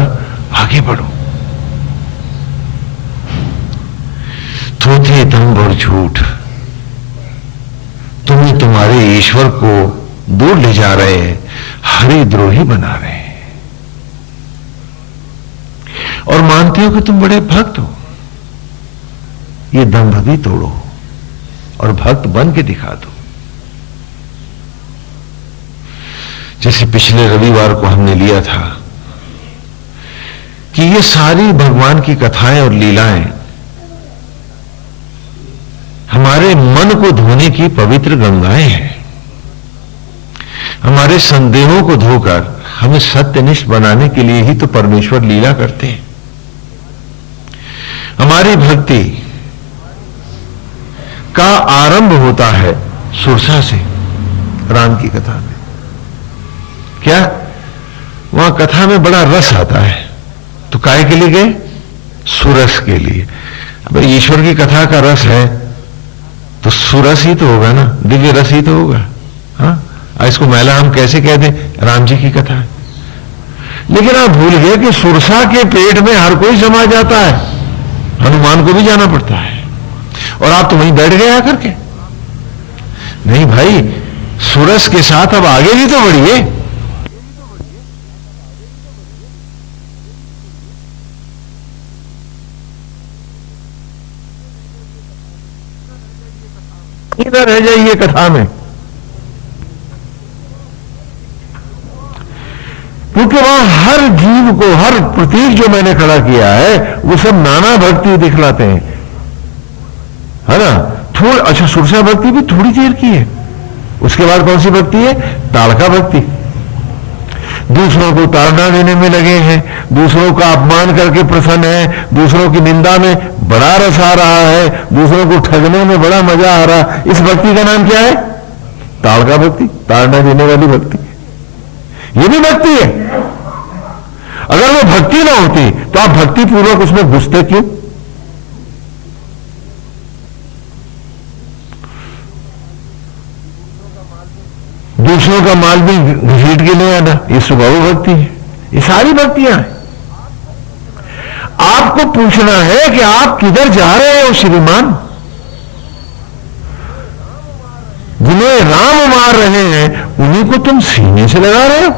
आगे बढ़ो। थोथे दंभ और झूठ तुम्हें तुम्हारे ईश्वर को दूर ले जा रहे हैं, हरिद्रोही बना रहे हैं, और मानते हो कि तुम बड़े भक्त हो। ये दंभ भी तोड़ो और भक्त बन के दिखा दो। जैसे पिछले रविवार को हमने लिया था कि ये सारी भगवान की कथाएं और लीलाएं हमारे मन को धोने की पवित्र गंगाएं हैं। हमारे संदेहों को धोकर हमें सत्यनिष्ठ बनाने के लिए ही तो परमेश्वर लीला करते हैं। हमारी भक्ति का आरंभ होता है सुरसा से। राम की कथा में क्या, वहां कथा में बड़ा रस आता है, तो काहे के लिए गए? सुरस के लिए। अब ईश्वर की कथा का रस है तो सुरस ही तो होगा ना, दिव्य रस ही तो होगा। हाँ, इसको मैला हम कैसे कह दें? राम जी की कथा है। लेकिन आप भूल गए कि सुरसा के पेट में हर कोई समा जाता है, हनुमान को भी जाना पड़ता है, और आप तो वहीं बैठ गए आकर के। नहीं भाई, सुरस के साथ अब आगे भी तो बढ़िए। इधर रह जाइए कथा में, क्योंकि वहां हर जीव को, हर प्रतीक जो मैंने खड़ा किया है वो सब नाना भक्ति दिखलाते हैं, है ना। अच्छा, सुरसा भक्ति भी थोड़ी देर की है, उसके बाद कौन सी भक्ति है? ताड़का भक्ति। दूसरों को ताड़ना देने में लगे हैं, दूसरों का अपमान करके प्रसन्न है, दूसरों की निंदा में बड़ा रस आ रहा है, दूसरों को ठगने में बड़ा मजा आ रहा है। इस भक्ति का नाम क्या है? ताड़का भक्ति, ताड़ना देने वाली भक्ति। ये भी भक्ति है। अगर वो भक्ति ना होती तो आप भक्ति पूर्वक उसमें घुसते क्यों? दूसरों का माल भी घसीट के ले आना, ये स्वभाव भक्ति है। ये सारी भक्तियां हैं। आपको पूछना है कि आप किधर जा रहे हो श्रीमान? जिन्हें राम मार रहे हैं उन्हीं को तुम सीने से लगा रहे हो।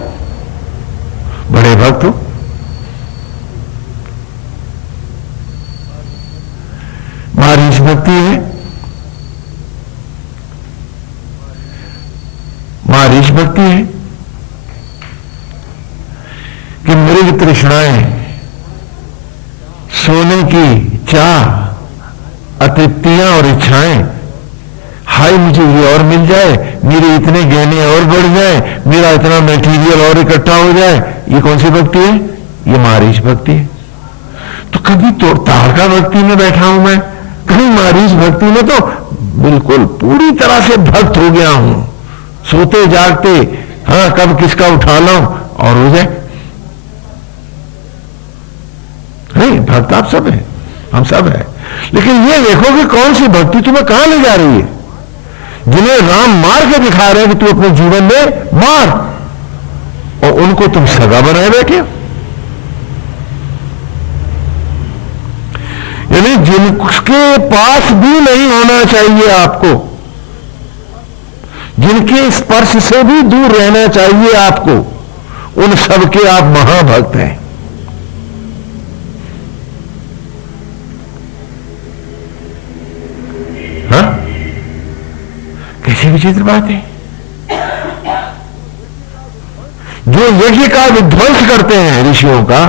बड़े भक्त हो। मारीच भक्ति है, मारीच भक्ति है कि मृग तृष्णाएं, सोने की चाह, अतृप्तियां और इच्छाएं, हाय मुझे ये और मिल जाए, मेरे इतने गहने और बढ़ जाए, मेरा इतना मटेरियल और इकट्ठा हो जाए। ये कौन सी भक्ति है? ये मारीच भक्ति है। तो कभी तो ताड़का भक्ति में बैठा हूं मैं, कभी मारीच भक्ति में तो बिल्कुल पूरी तरह से भक्त हो गया हूं, सोते जागते, हाँ कब किसका उठा लाऊं और हो जाए। नहीं, भक्त आप सब है, हम सब है। लेकिन ये देखो कि कौन सी भक्ति तुम्हें कहां ले जा रही है। जिन्हें राम मार के दिखा रहे हैं कि तू अपने जीवन में मार, और उनको तुम सगा बनाए बैठे हो। यानी जिनके पास भी नहीं होना चाहिए आपको, जिनके स्पर्श से भी दूर रहना चाहिए आपको, उन सबके आप महाभक्त हैं। हाँ, कैसी विचित्र बात है। जो यज्ञ का विध्वंस करते हैं ऋषियों का,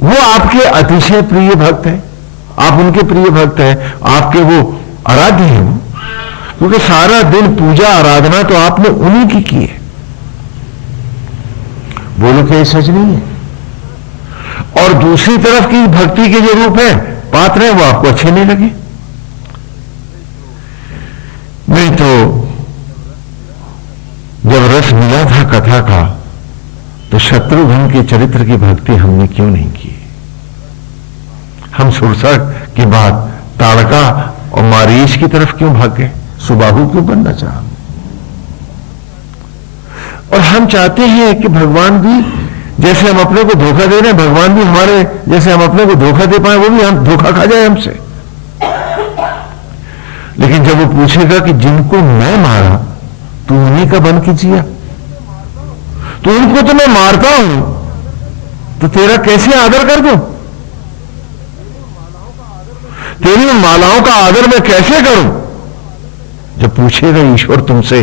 वो आपके अतिशय प्रिय भक्त हैं, आप उनके प्रिय भक्त हैं, आपके वो आराध्य हैं वो, क्योंकि सारा दिन पूजा आराधना तो आपने उन्हीं की है। बोलो क्या ये सच नहीं है? और दूसरी तरफ की भक्ति के जो रूप है पात्र हैं, वो आपको अच्छे नहीं लगे। नहीं तो जब रस मिला था कथा का, तो शत्रुघ्न के चरित्र की भक्ति हमने क्यों नहीं की? हम सुरसा के बाद ताड़का और मारीच की तरफ क्यों भाग गए? सुबाहु क्यों बनना चाहा? और हम चाहते हैं कि भगवान भी जैसे हम अपने को धोखा दे रहे हैं, भगवान भी हमारे जैसे हम अपने को धोखा दे पाए, वो भी हम धोखा खा जाए हमसे। लेकिन जब वो पूछेगा कि जिनको मैं मारा तू उन्हीं का बन के जिया, तो उनको तो मैं मारता हूं, तो तेरा कैसे आदर कर दूं? तेरी मालाओं का आदर मैं कैसे करूं? जब पूछेगा ईश्वर तुमसे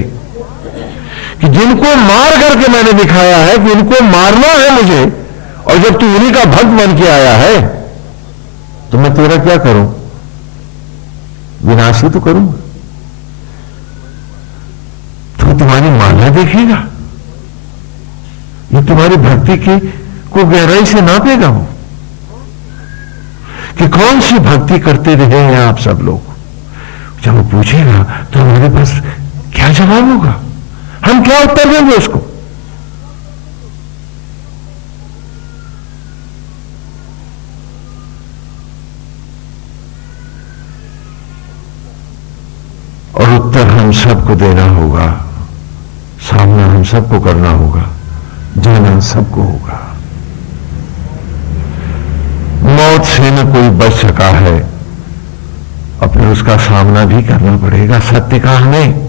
कि जिनको मार करके मैंने दिखाया है कि इनको मारना है मुझे, और जब तू उन्हीं का भक्त बन के आया है, तो मैं तेरा क्या करूं? विनाश ही तो करूंगा। तो तुम्हारी माला देखेगा, ये तुम्हारी भक्ति की को गहराई से नापेगा वो, कि कौन सी भक्ति करते रहे हैं आप सब लोग। जब वो पूछेगा तो हमारे पास क्या जवाब होगा, हम क्या उत्तर देंगे उसको? और उत्तर हम सबको देना होगा, सामना हम सबको करना होगा, जाना सबको होगा। मौत से न कोई बच सका है और फिर उसका सामना भी करना पड़ेगा। सत्य का हमें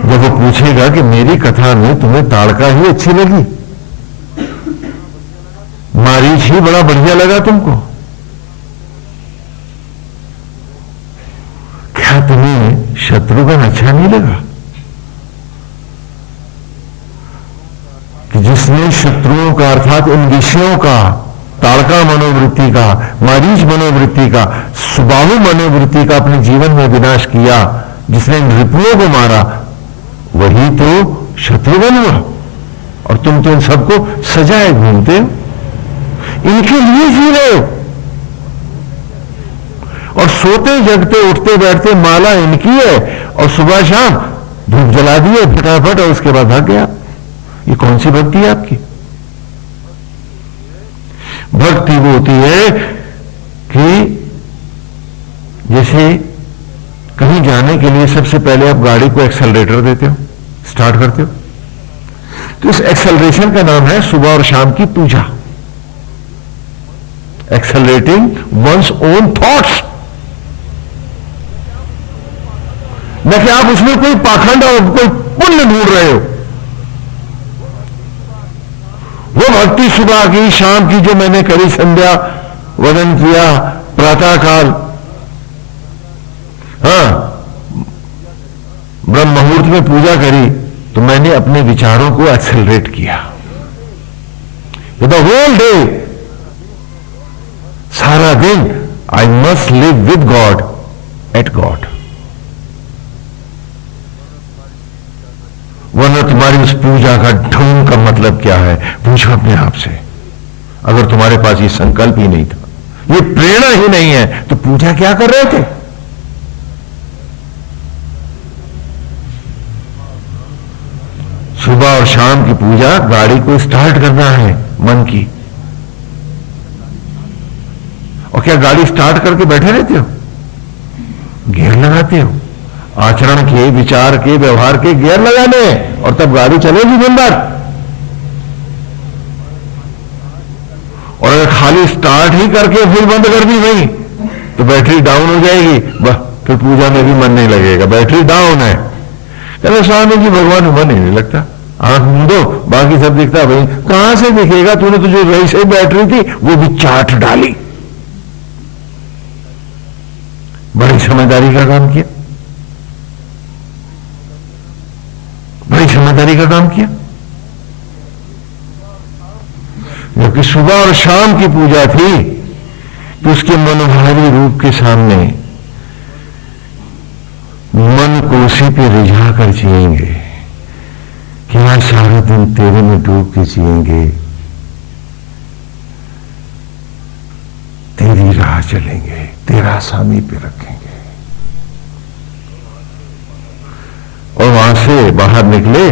जब वो पूछेगा कि मेरी कथा में तुम्हें ताड़का ही अच्छी लगी, मारीच ही बड़ा बढ़िया लगा तुमको, क्या तुम्हें शत्रुघ्न अच्छा नहीं लगा? कि जिसने शत्रुओं का अर्थात इन विषयों का, ताड़का मनोवृत्ति का, मारीच मनोवृत्ति का, सुबाहु मनोवृत्ति का अपने जीवन में विनाश किया, जिसने इन रिपुओं को मारा, वही तो शत्रुघ्न हुआ। और तुम तो इन सबको सजाए घूमते हो, इनके लिए जी रहे हो, और सोते जगते उठते बैठते माला इनकी है, और सुबह शाम धूप जला दिए फटाफट और उसके बाद भाग गया। ये कौन सी भक्ति है आपकी? भक्ति वो होती है कि जैसे कहीं जाने के लिए सबसे पहले आप गाड़ी को एक्सेलरेटर देते हो, स्टार्ट करते हो, तो इस एक्सेलरेशन का नाम है सुबह और शाम की पूजा, एक्सेलरेटिंग वंस ओन थॉट्स। न कि आप उसमें कोई पाखंड और कोई पुण्य ढूंढ रहे हो। वो भक्ति सुबह की शाम की जो मैंने करी, संध्या वदन किया, प्रातः काल, ब्रह्म मुहूर्त में पूजा करी, तो मैंने अपने विचारों को एक्सेलरेट किया। द होल डे, सारा दिन I must live with god, at god. वरना तुम्हारी उस पूजा का ढंग का मतलब क्या है? पूछो अपने आप से। अगर तुम्हारे पास ये संकल्प ही नहीं था, ये प्रेरणा ही नहीं है, तो पूजा क्या कर रहे थे? सुबह और शाम की पूजा गाड़ी को स्टार्ट करना है मन की। और क्या गाड़ी स्टार्ट करके बैठे रहते हो? गियर लगाते हो, आचरण के, विचार के, व्यवहार के गियर लगाने, और तब गाड़ी चलेगी दिन भर। और अगर खाली स्टार्ट ही करके फिर बंद कर दी भाई, तो बैटरी डाउन हो जाएगी, बस फिर पूजा में भी मन नहीं लगेगा, बैटरी डाउन है। कहते स्वामी जी भगवान में मन ही नहीं लगता, आंख मूंदो बाकी सब दिखता। भाई कहां से दिखेगा? तूने तो जो रही से बैटरी थी वो भी चाट डाली। बड़ी समझदारी का काम किया, बड़ी समझदारी का काम किया। जबकि सुबह और शाम की पूजा थी, तो उसके मनोहारी रूप के सामने मन को उसी पे रिझा कर जिएंगे कि आज सारा दिन तेरे में डूब के जिएंगे, तेरी राह चलेंगे, तेरा सामीप्य रखेंगे। और वहां से बाहर निकले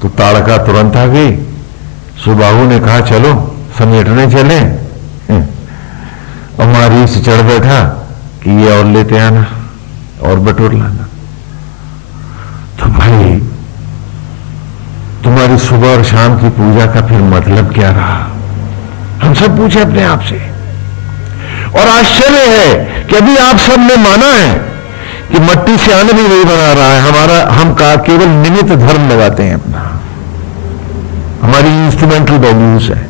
तो ताड़का तुरंत आ गई। सुबाहु ने कहा चलो समेटने चले, और मारीच चढ़ बैठा कि ये और लेते आना और बटोर लाना। तो भाई तुम्हारी सुबह और शाम की पूजा का फिर मतलब क्या रहा? हम सब पूछे अपने आप से। और आश्चर्य है कि अभी आप सब ने माना है कि मट्टी से अन्न भी नहीं बना रहा है हमारा, हम का केवल निमित्त धर्म लगाते हैं अपना, हमारी इंस्ट्रूमेंटल वैल्यूज है।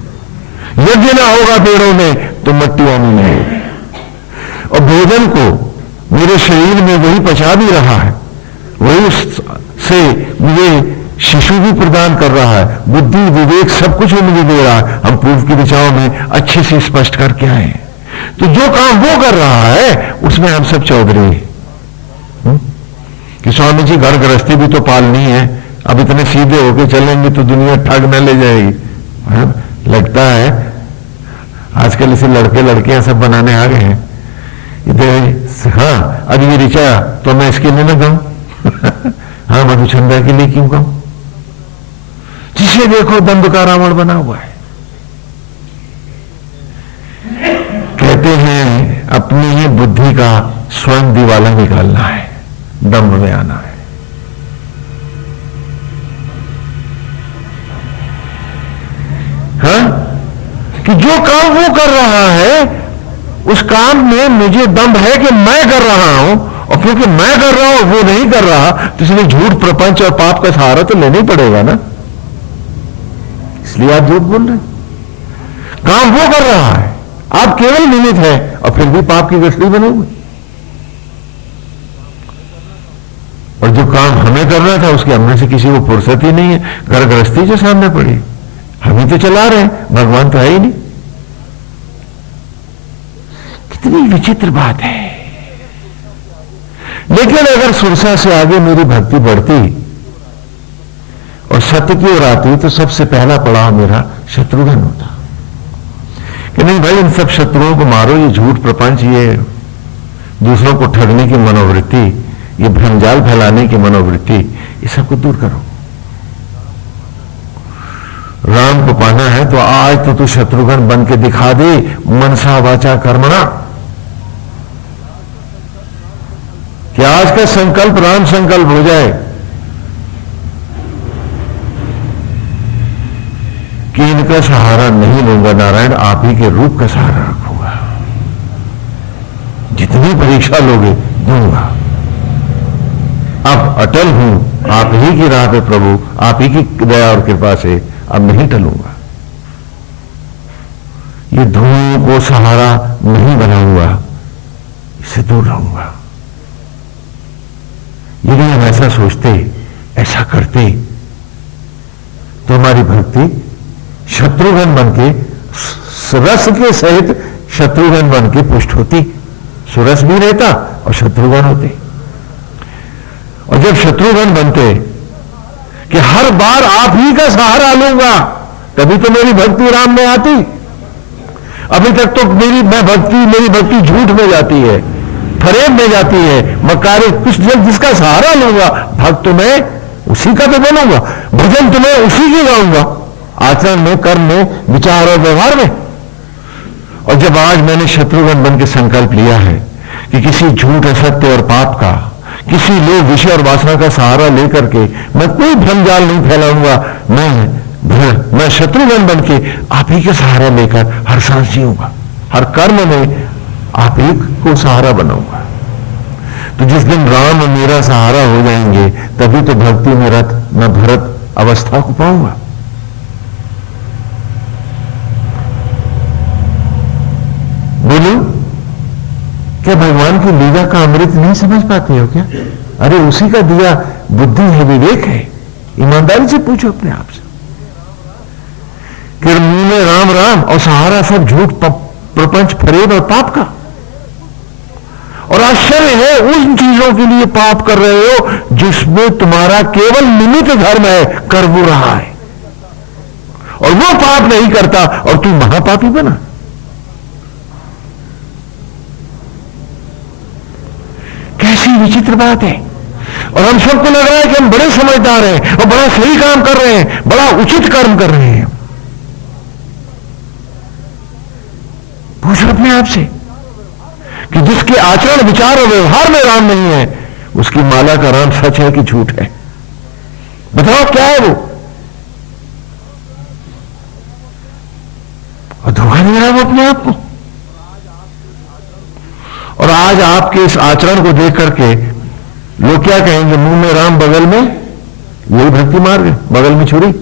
यज्ञ ना होगा पेड़ों में तो मट्टी आनी नहीं होगी, और भोजन को मेरे शरीर में वही पचा भी रहा है, वही उससे मुझे शिशु भी प्रदान कर रहा है, बुद्धि विवेक सब कुछ वो मुझे दे रहा है। हम पूर्व की दिशाओं में अच्छे से स्पष्ट करके आए हैं। तो जो काम वो कर रहा है उसमें हम सब चौधरी कि स्वामी जी घर गृहस्थी भी तो पालनी है, अब इतने सीधे होके चलेंगे तो दुनिया ठग न ले जाएगी। लगता है आजकल इसे लड़के लड़कियां सब बनाने आ गए हैं, हाँ अब ये ऋचा तो मैं इसके लिए ना गाऊं हाँ मधुचंद्रा के लिए क्यों गाऊं? जिसे देखो दंभ का रावण बना हुआ है। कहते हैं अपनी ही बुद्धि का स्वयं दिवाला निकालना है, दंभ में आना है। हाँ? कि जो काम वो कर रहा है उस काम में मुझे दंभ है कि मैं कर रहा हूं, और क्योंकि मैं कर रहा हूं वो नहीं कर रहा, तो इसलिए झूठ प्रपंच और पाप का सहारा तो लेना ही पड़ेगा ना, इसलिए आप झूठ बोल रहे हैं। काम वो कर रहा है, आप केवल निमित्त है, और फिर भी पाप की गठरी बने हुए। और जो काम हमें करना था उसके हमने से किसी को फुर्सत ही नहीं है, घर गृहस्थी जो सामने पड़ी, हम ही तो चला रहे हैं, भगवान तो है ही नहीं। कितनी विचित्र बात है। लेकिन अगर सुरसा से आगे मेरी भक्ति बढ़ती और सत्य की ओर आती तो सबसे पहला पड़ाव मेरा शत्रुघ्न होता कि नहीं भाई इन सब शत्रुओं को मारो, ये झूठ प्रपंच, ये दूसरों को ठगने की मनोवृत्ति, ये भ्रमजाल फैलाने की मनोवृत्ति, ये सबको दूर करो। राम को पाना है तो आज तो तू शत्रुघ्न बन के दिखा दे, मनसा वाचा कर्मणा, कि आज का संकल्प राम संकल्प हो जाए कि इनका सहारा नहीं लूंगा नारायण, आप ही के रूप का सहारा रखूंगा, जितनी परीक्षा लोगे दूंगा, अब अटल हूं आप ही की राह पे प्रभु, आप ही की दया और कृपा से अब नहीं टलूंगा, ये धूम को सहारा नहीं बनाऊंगा, इससे दूर रहूंगा। यदि हम ऐसा सोचते, ऐसा करते, तो हमारी भक्ति शत्रुघ्न बन के, सुरस के सहित शत्रुघ्न बन के पुष्ट होती, सुरस भी रहता और शत्रुघ्न होते। और जब शत्रुघ्न बनते कि हर बार आप ही का सहारा लूंगा, तभी तो मेरी भक्ति राम में आती। अभी तक तो मेरी भक्ति झूठ में जाती है, फरेब में जाती है, मकारे कुछ जिसका सहारा लूंगा, भक्त तो मैं उसी का तो बनूंगा, भजन तो मैं उसी की गाऊंगा, आचरण में, कर्म में, विचार और व्यवहार में। और जब आज मैंने शत्रुघ्न बन के संकल्प लिया है कि किसी झूठ, असत्य और पाप का, किसी लोभ, विषय और वासना का सहारा लेकर के मैं कोई भ्रमजाल नहीं फैलाऊंगा, मैं शत्रुघ्न बन के आप ही के सहारा लेकर हर सांस जीऊंगा, हर कर्म में आप ही को सहारा बनाऊंगा। तो जिस दिन राम मेरा सहारा हो जाएंगे तभी तो भक्ति में रत मैं भरत अवस्था को पाऊंगा। बोलो, क्या भगवान की लीला का अमृत नहीं समझ पाते हो क्या? अरे उसी का दिया बुद्धि है, विवेक है। ईमानदारी से पूछो अपने आप से कि मुंह में राम राम और सहारा सब झूठ, प्रपंच, फरेब और पाप का। और आश्चर्य है उन चीजों के लिए पाप कर रहे हो जिसमें तुम्हारा केवल निमित्त धर्म है, कर वो रहा है, और वो पाप नहीं करता और तू महापापी बना। कैसी विचित्र बात है। और हम सबको लग रहा है कि हम बड़े समझदार हैं और बड़ा सही काम कर रहे हैं, बड़ा उचित कर्म कर रहे हैं। पूछो अपने आप से कि जिसके आचरण, विचार और व्यवहार में राम नहीं है, उसकी माला का राम सच है कि झूठ है? बताओ क्या है वो? और धोखा दे रहा है वो अपने आप को। और आज आपके इस आचरण को देख करके लोग क्या कहेंगे? मुंह में राम, बगल में यही भक्ति मार्ग है, बगल में छुरी।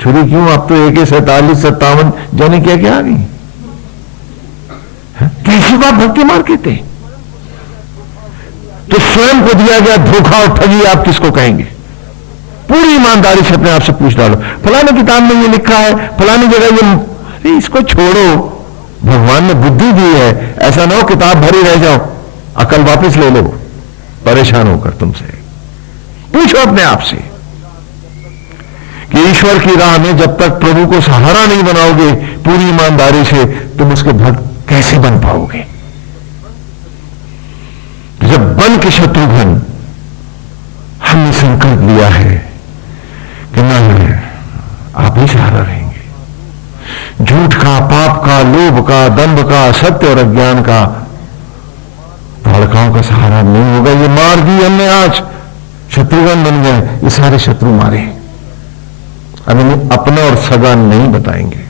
छुरी क्यों? आप तो AK 47-57 जाने क्या क्या आ गई। कैसी बात भक्ति मार्ग कहते हैं? तो स्वयं को दिया गया धोखा और ठगी आप किसको कहेंगे? पूरी ईमानदारी से अपने आप से पूछ डालो, फलाने किताब में ये लिखा है, फलानी जगह ये, अरे इसको छोड़ो, भगवान ने बुद्धि दी है। ऐसा ना हो किताब भरी रह जाओ, अकल वापस ले लो परेशान होकर तुमसे। पूछो अपने आप से कि ईश्वर की राह में जब तक प्रभु को सहारा नहीं बनाओगे पूरी ईमानदारी से, तुम उसके भक्त कैसे बन पाओगे? कि शत्रुघ्न, हमने संकल्प लिया है कि नहीं, आप ही सहारा रहेंगे। झूठ का, पाप का, लोभ का, दंभ का, सत्य और अज्ञान का, ताड़काओं का सहारा नहीं होगा। ये मार दी हमने, आज शत्रुघ्न बन गए, ये सारे शत्रु मारे। अब इन्हें अपना और सगा नहीं बताएंगे।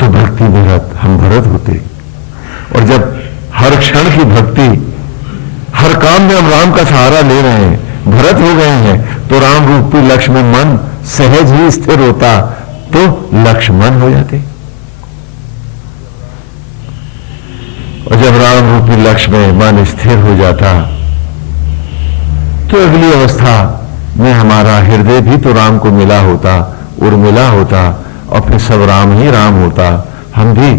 तो भक्ति भरत, हम भरत होते। और जब हर क्षण की भक्ति, हर काम में हम राम का सहारा ले रहे हैं, भरत हो गए हैं, तो राम रूपी लक्ष्य में मन सहज ही स्थिर होता, तो लक्ष्मण हो जाते। और जब राम रूपी लक्ष्य में मन स्थिर हो जाता, तो अगली अवस्था में हमारा हृदय भी तो राम को मिला होता, उर्मिला होता, और फिर सब राम ही राम होता। हम भी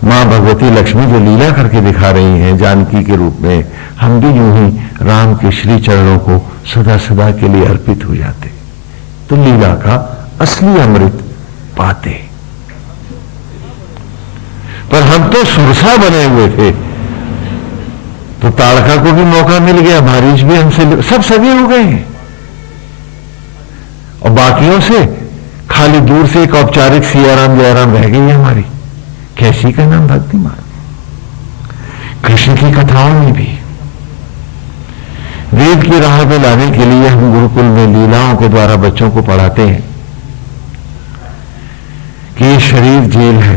मां भगवती लक्ष्मी जो लीला करके दिखा रही हैं जानकी के रूप में, हम भी यूं ही राम के श्री चरणों को सदा सदा के लिए अर्पित हो जाते, तो लीला का असली अमृत पाते। पर हम तो सुरसा बने हुए थे, तो ताड़का को भी मौका मिल गया, मारीच भी हमसे, सब सगे हो गए हैं। और बाकियों से खाली दूर से एक औपचारिक सियाराम जयराम रह गई है हमारी। कैसी का नाम भक्तिमान। कृष्ण की कथाओं में भी वेद की राह पे लाने के लिए हम गुरुकुल में लीलाओं के द्वारा बच्चों को पढ़ाते हैं कि ये शरीर जेल है।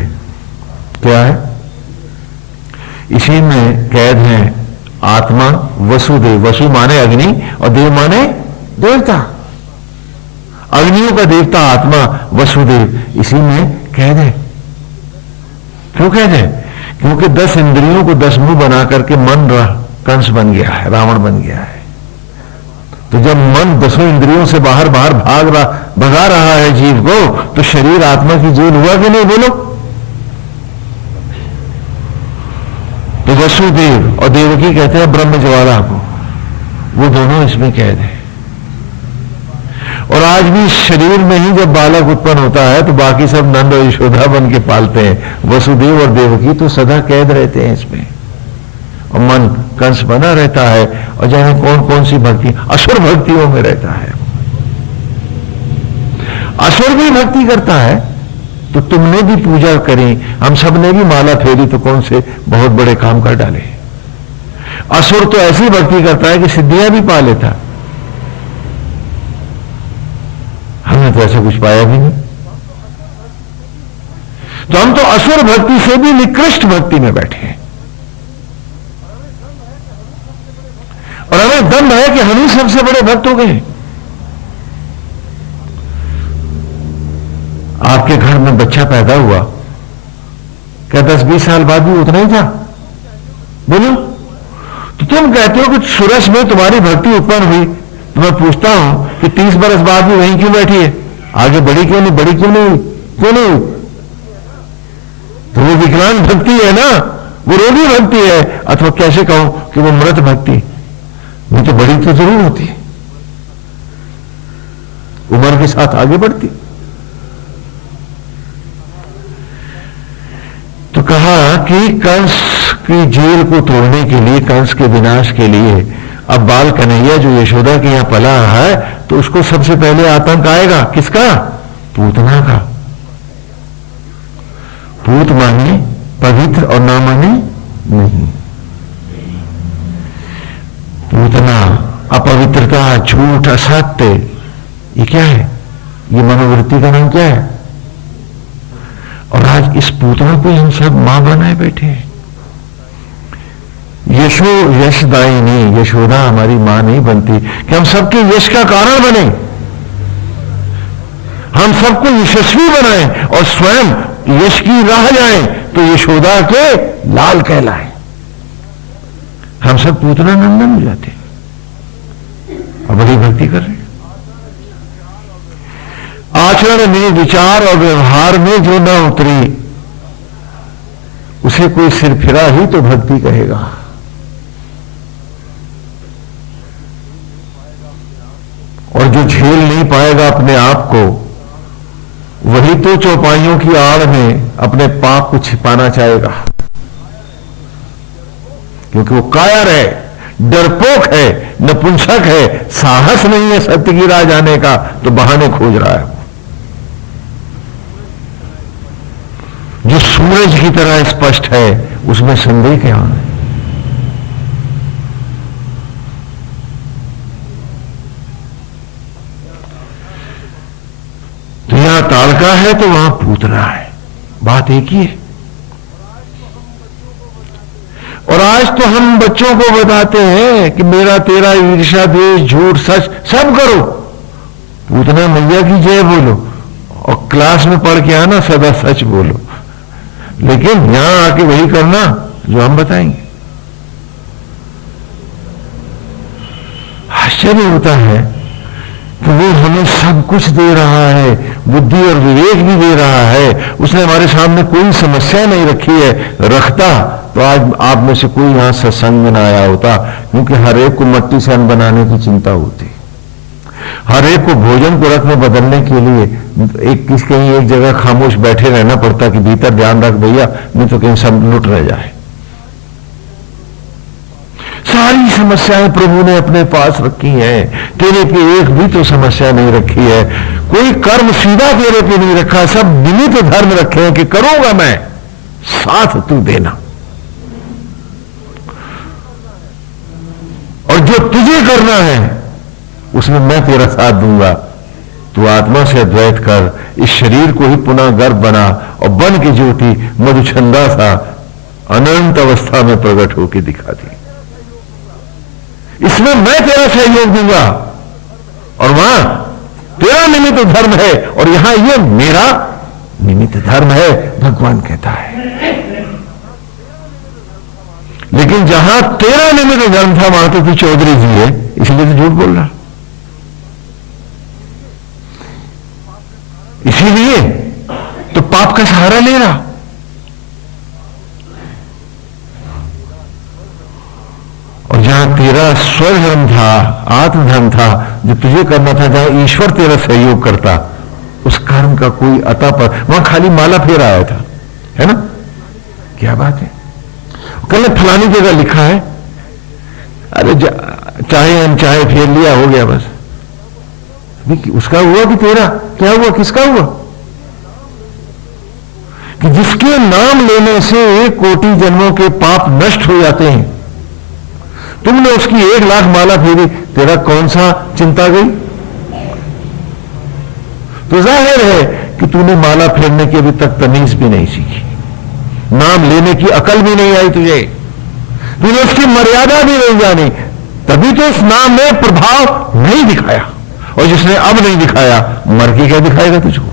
क्या है? इसी में कैद है आत्मा वसुदेव। वसु माने अग्नि और देव माने देवता। अग्नियों का देवता आत्मा वसुदेव इसी में कैद है। क्यों कैद है? क्योंकि 10 इंद्रियों को 10 मुंह बना करके मन कंस बन गया है, रावण बन गया है। तो जब मन 10 इंद्रियों से बाहर भगा रहा है जीव को, तो शरीर आत्मा की जेल हुआ कि नहीं? बोलो। तो वसुदेव और देवकी कहते हैं ब्रह्म ज्वाला को, वो दोनों इसमें कैद है। और आज भी शरीर में ही जब बालक उत्पन्न होता है तो बाकी सब नंद और यशोदा बन के पालते हैं। वसुदेव और देवकी तो सदा कैद रहते हैं इसमें, और मन कंस बना रहता है। और जाने कौन कौन सी भक्ति, असुर भक्तियों में रहता है। असुर भी भक्ति करता है, तो तुमने भी पूजा करी, हम सब ने भी माला फेरी, तो कौन से बहुत बड़े काम कर डाले। असुर तो ऐसी भक्ति करता है कि सिद्धियां भी पा लेता। हमने तो ऐसा कुछ पाया भी नहीं। तो हम तो असुर भक्ति से भी निकृष्ट भक्ति में बैठे हैं। और हमें दंभ है कि हम ही सबसे बड़े भक्त हो गए। आपके घर में बच्चा पैदा हुआ, क्या 10-20 साल बाद भी उतना ही था? बोलो। तो तुम कहते हो कि सुरस में तुम्हारी भक्ति उत्पन्न हुई, तो मैं पूछता हूं कि 30 बरस बाद भी वहीं क्यों बैठी है? आगे बढ़ी क्यों नहीं? बड़ी क्यों नहीं हुई? क्यों नहीं हुई? तो वो विकलांग भक्ति है ना, वो रोगी भक्ति है। अथवा कैसे कहूं कि वो मृत भक्ति, नहीं तो बड़ी तो जरूर होती, उम्र के साथ आगे बढ़ती। तो कहा कि कंस की जेल को तोड़ने के लिए, कंस के विनाश के लिए, अब बाल कन्हैया जो यशोदा के यहां पला है, तो उसको सबसे पहले आतंक आएगा। किसका? पूतना का। पूत माने पवित्र और ना माने नहीं। पूतना, अपवित्रता, झूठ, असत्य, ये क्या है? ये मनोवृत्ति का नाम क्या है? और आज इस पूतना को हम सब मां बनाए बैठे हैं। यशदायिनी यशोदा हमारी मां नहीं बनती कि हम सबके यश का कारण बने, हम सबको यशस्वी बनाएं और स्वयं यश की राह जाएं, तो यशोदा के लाल कहलाएं। हम सब पूतना नंदन हो जाते और बड़ी भक्ति कर रहे हैं। आचरण में, विचार और व्यवहार में जो न उतरी, उसे कोई सिर फिरा ही तो भक्ति कहेगा। और जो झेल नहीं पाएगा अपने आप को, वही तो चौपाइयों की आड़ में अपने पाप को छिपाना चाहेगा। क्योंकि वो कायर है, डरपोक है, नपुंसक है, साहस नहीं है सत्य की राह जाने का, तो बहाने खोज रहा है। जो सूरज की तरह स्पष्ट है उसमें संदेह क्या है? तो यहां ताड़का है तो वहां पूतना है, बात एक ही है। और आज तो हम बच्चों को बताते हैं कि मेरा तेरा ईर्ष्या द्वेष झूठ सच सब करो, पूतना मैया की जय बोलो, और क्लास में पढ़ के आना सदा सच बोलो। लेकिन यहां आके वही करना जो हम बताएंगे। आश्चर्य होता है कि वो हमें सब कुछ दे रहा है, बुद्धि और विवेक भी दे रहा है, उसने हमारे सामने कोई समस्या नहीं रखी है। रखता तो आज आप में से कोई यहां सत्संग में ना आया होता, क्योंकि हर एक को मट्टी से अन्न बनाने की चिंता होती, हर एक को भोजन को रख में बदलने के लिए कहीं एक जगह खामोश बैठे रहना पड़ता कि भीतर ध्यान रख भैया, नहीं तो कहीं सब लुट रह जाए। सारी समस्याएं प्रभु ने अपने पास रखी हैं, तेरे पे एक भी तो समस्या नहीं रखी है। कोई कर्म सीधा तेरे पे नहीं रखा, सब निमित्त धर्म रखे हैं कि करूंगा मैं, साथ तू देना, और जो तुझे करना है उसमें मैं तेरा साथ दूंगा। तू आत्मा से अद्वैत कर, इस शरीर को ही पुनः गर्भ बना, और बन के ज्योति मधुछंदा सा अनंत अवस्था में प्रकट होकर दिखा दी। इसमें मैं तेरा सहयोग दूंगा, और वहां तेरा निमित्त धर्म है और यहां ये मेरा निमित्त धर्म है, भगवान कहता है। लेकिन जहां तेरा निमित्त धर्म था वहां तो तू चौधरी जी है, इसलिए तो झूठ बोल रहा, इसीलिए तो पाप का सहारा ले रहा। और जहां तेरा स्वर धर्म था, आत्मधर्म था, जो तुझे करना था, जहां ईश्वर तेरा सहयोग करता, उस कर्म का कोई अता पर, वहां खाली माला फेर आया था, है ना? क्या बात है। कल फलानी जगह लिखा है, अरे चाहे हम चाहे फेर लिया, हो गया बस। उसका हुआ कि तेरा क्या हुआ, किसका हुआ? कि जिसके नाम लेने से 1 कोटि जन्मों के पाप नष्ट हो जाते हैं, तुमने उसकी 1 लाख माला फेरी, तेरा कौन सा चिंता गई? तो जाहिर है कि तूने माला फेरने की अभी तक तमीज भी नहीं सीखी, नाम लेने की अकल भी नहीं आई तुझे, तूने उसकी मर्यादा भी नहीं जानी, तभी तो उस नाम ने प्रभाव नहीं दिखाया। और जिसने अब नहीं दिखाया, मर के क्या दिखाएगा तुझको?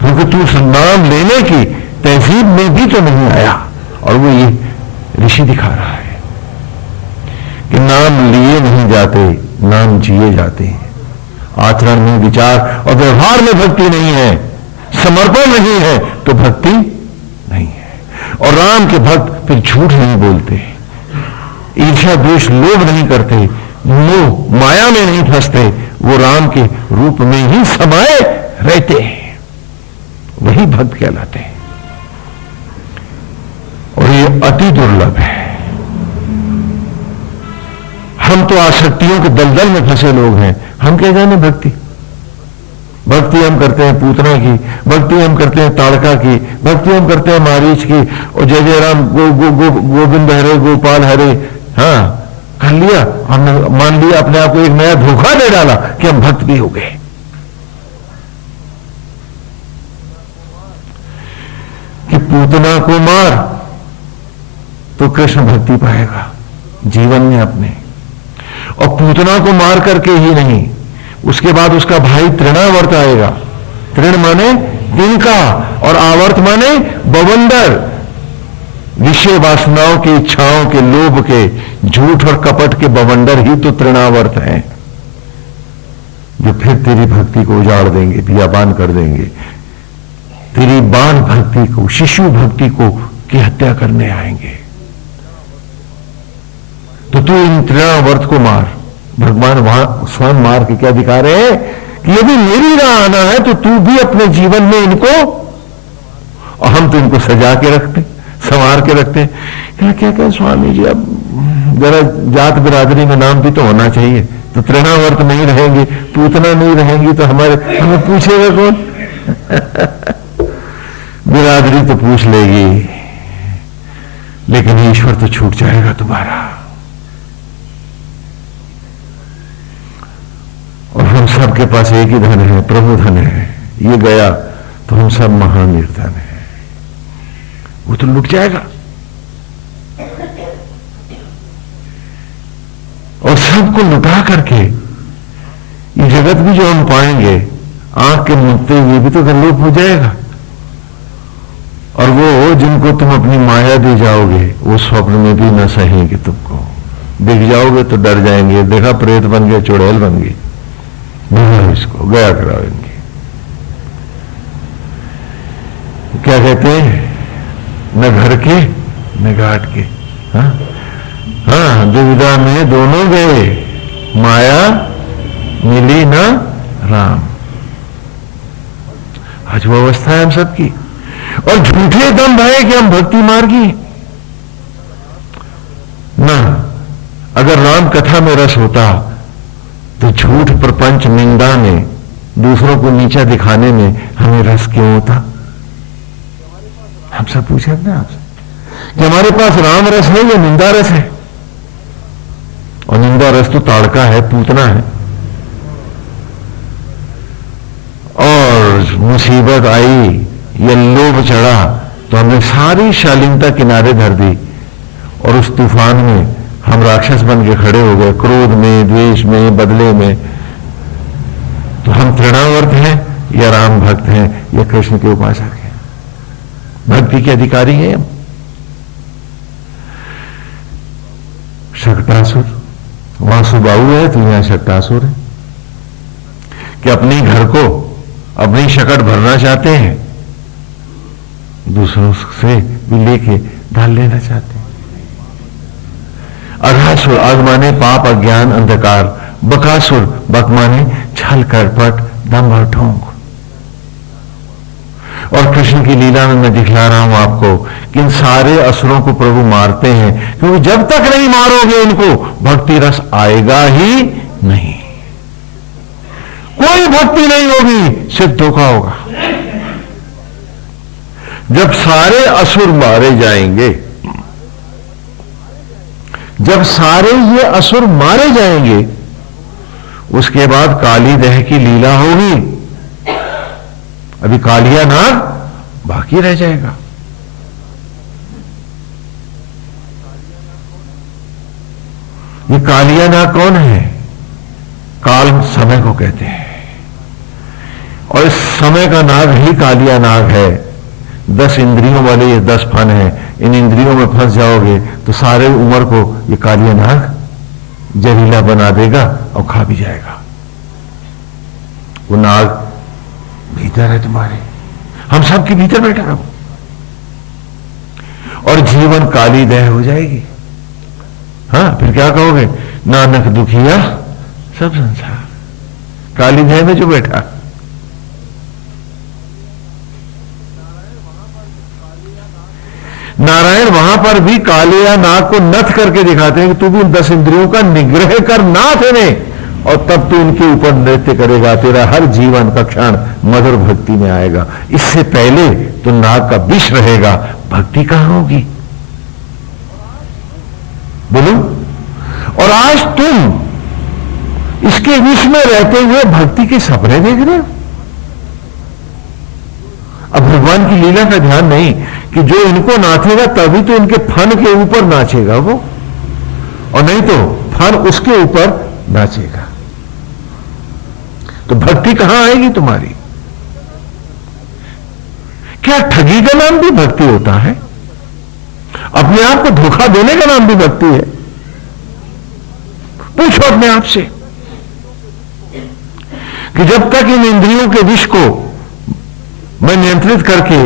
क्योंकि तू उस नाम लेने की तहजीब में भी तो नहीं आया। और वो ये ऋषि दिखा रहा है कि नाम लिए नहीं जाते, नाम जिए जाते हैं। आचरण में, विचार और व्यवहार में भक्ति नहीं है, समर्पण नहीं है, तो भक्ति नहीं है। और राम के भक्त फिर झूठ नहीं बोलते, ईर्ष्या द्वेष लोभ नहीं करते, मोह माया में नहीं फंसते, वो राम के रूप में ही समाये रहते हैं, वही भक्त कहलाते हैं। और ये अति दुर्लभ है। हम तो आसक्तियों के दलदल में फंसे लोग हैं, हम क्या जाने भक्ति। भक्ति हम करते हैं पूतना की, भक्ति हम करते हैं ताड़का की, भक्ति हम करते हैं मारीच की, और जय जय राम गोविंद हरे गोपाल हरे। हाँ, कर लिया हमने, मान लिया अपने आप को, एक नया धोखा दे डाला कि हम भक्त भी हो गए। कि पूतना को मार तो कृष्ण भक्ति पाएगा जीवन में अपने, और पूतना को मार करके ही नहीं, उसके बाद उसका भाई तृणावर्त आएगा। तृण माने तिनका, और आवर्त माने बवंडर, विषय वासनाओं की, इच्छाओं के, लोभ के, झूठ और कपट के बवंडर ही तो तृणावर्त हैं, जो फिर तेरी भक्ति को उजाड़ देंगे, बियाबान कर देंगे, तेरी बाल भक्ति को, शिशु भक्ति को की हत्या करने आएंगे। तो तू इन तृणावर्त को मार। भगवान वहां स्वयं मार के क्या दिखा रहे हैं कि यदि मेरी राह आना है तो तू भी अपने जीवन में इनको, और हम तो इनको सजा के रखते, संवार के रखते, क्या क्या क्या स्वामी जी, अब जरा जात बिरादरी में नाम भी तो होना चाहिए, तो तृणावर्त नहीं रहेंगे, पूतना नहीं रहेंगी तो हमें पूछेगा कौन? बिरादरी तो पूछ लेगी, लेकिन ईश्वर तो छूट जाएगा तुम्हारा। और हम सबके पास एक ही धन है, प्रभु धन है। ये गया तो हम सब महानिर्धन है, वो तो लुट जाएगा। और सबको लुटा करके ये जगत भी जो हम पाएंगे आंख के मुद्दे, ये भी तो गलोप हो जाएगा। और वो जिनको तुम अपनी माया दे जाओगे, वो स्वप्न में भी न सहेंगे तुमको। दिख जाओगे तो डर जाएंगे, देखा प्रेत बन गए, चुड़ैल बन गई, भूलो इसको, गया कराएंगे। क्या कहते हैं, न घर के न घाट के। हाँ हाँ, दुविधा में दोनों गए, माया मिली ना राम। आज वो अवस्था है हम सबकी। और झूठे दम भाई कि हम भक्ति मार्गी ना। अगर राम कथा में रस होता तो झूठ प्रपंच निंदा में, दूसरों को नीचा दिखाने में हमें रस क्यों होता? हम सब पूछे अपने आपसे कि हमारे पास राम रस है या निंदा रस है? और निंदा रस तो ताड़का है, पूतना है। और मुसीबत आई या लोभ चढ़ा तो हमने सारी शालीनता किनारे धर दी, और उस तूफान में हम राक्षस बन के खड़े हो गए, क्रोध में, द्वेष में, बदले में। तो हम तृणावर्त हैं या राम भक्त हैं या कृष्ण के उपासक हैं? भक्ति के अधिकारी हैं हम। शक्टासुर, वहां सुबाहु है तो यहां शक्टासुर है, कि अपने घर को अपनी शकट भरना चाहते हैं, दूसरों से भी लेके ढाल लेना चाहते हैं। अघासुर, अघ माने पाप, अज्ञान, अंधकार। बकासुर, बक माने छल, करपट, दंभ और ढोंग। और कृष्ण की लीला में मैं दिखला रहा हूं आपको कि इन सारे असुरों को प्रभु मारते हैं, क्योंकि जब तक नहीं मारोगे इनको, भक्ति रस आएगा ही नहीं। कोई भक्ति नहीं होगी, सिर्फ धोखा होगा। जब सारे असुर मारे जाएंगे, जब सारे ये असुर मारे जाएंगे, उसके बाद काली दह की लीला होगी। अभी कालिया नाग बाकी रह जाएगा। ये कालिया नाग कौन है? काल समय को कहते हैं, और इस समय का नाग ही कालिया नाग है। 10 इंद्रियों वाले ये 10 फन है। इन इंद्रियों में फंस जाओगे तो सारे उम्र को ये कालिया नाग जहरीला बना देगा और खा भी जाएगा। वो नाग भीतर है तुम्हारे, हम सबके भीतर बैठा रहो, और जीवन काली दह हो जाएगी। हाँ, फिर क्या कहोगे? नानक दुखिया सब संसार। काली दह में जो बैठा, नारायण वहां पर भी कालिया नाग को नथ करके दिखाते हैं कि तू भी 10 इंद्रियों का निग्रह कर, नाथ इन्हें, और तब तू इनके ऊपर नृत्य करेगा। तेरा हर जीवन का क्षण मधुर भक्ति में आएगा। इससे पहले तो नाग का विष रहेगा, भक्ति कहां होगी? बोलो। और आज तुम इसके विष में रहते हुए भक्ति के सपने देख रहे हो। अब भगवान की लीला का ध्यान नहीं कि जो इनको नाचेगा तभी तो इनके फन के ऊपर नाचेगा वो, और नहीं तो फन उसके ऊपर नाचेगा। तो भक्ति कहां आएगी तुम्हारी? क्या ठगी का नाम भी भक्ति होता है? अपने आप को धोखा देने का नाम भी भक्ति है? पूछो अपने आप से कि जब तक इन इंद्रियों के विष को मैं नियंत्रित करके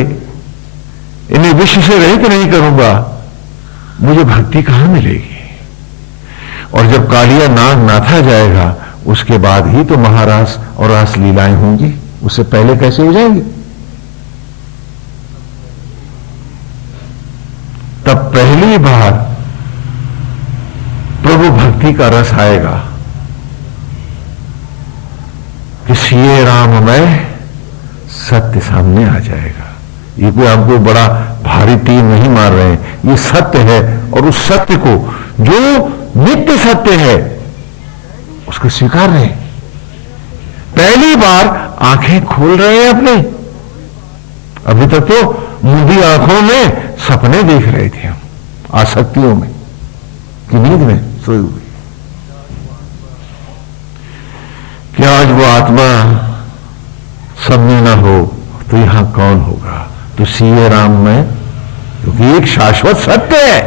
इन्हें विष से रहित नहीं करूंगा, मुझे भक्ति कहां मिलेगी? और जब कालिया नाग नाथा जाएगा, उसके बाद ही तो महारास और रास लीलाएं होंगी। उससे पहले कैसे हो जाएंगी? तब पहली बार प्रभु भक्ति का रस आएगा कि सीए राममय सत्य सामने आ जाएगा। ये कोई हमको बड़ा भारी तीर नहीं मार रहे हैं, ये सत्य है और उस सत्य को जो नित्य सत्य है उसको स्वीकार रहे। पहली बार आंखें खोल रहे हैं अपने। अभी तक तो मूंदी आंखों में सपने देख रहे थे हम, आसक्तियों में कि नींद में सोए हुए। क्या आज वो आत्मा सब में ना हो तो यहां कौन होगा? तो सीए राम में, क्योंकि एक शाश्वत सत्य है।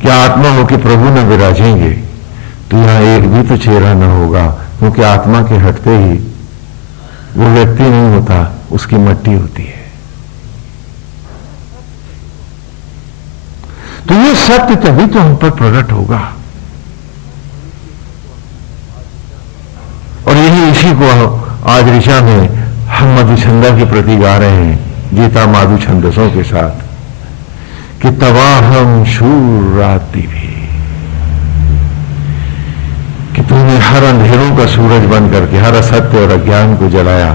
क्या आत्मा हो कि प्रभु न विराजेंगे तो यहां एक भी तो चेहरा न होगा, क्योंकि आत्मा के हटते ही वो व्यक्ति नहीं होता, उसकी मट्टी होती है। तो ये सत्य तभी तो हम पर प्रकट होगा। और यही इसी को आज ऋचा में हम मधुछंदा के प्रति गा रहे हैं, गीता माधु छंदसों के साथ, कि तवाहम शूर राति भी, कि तुमने हर अंधेरों का सूरज बन करके हर असत्य और अज्ञान को जलाया।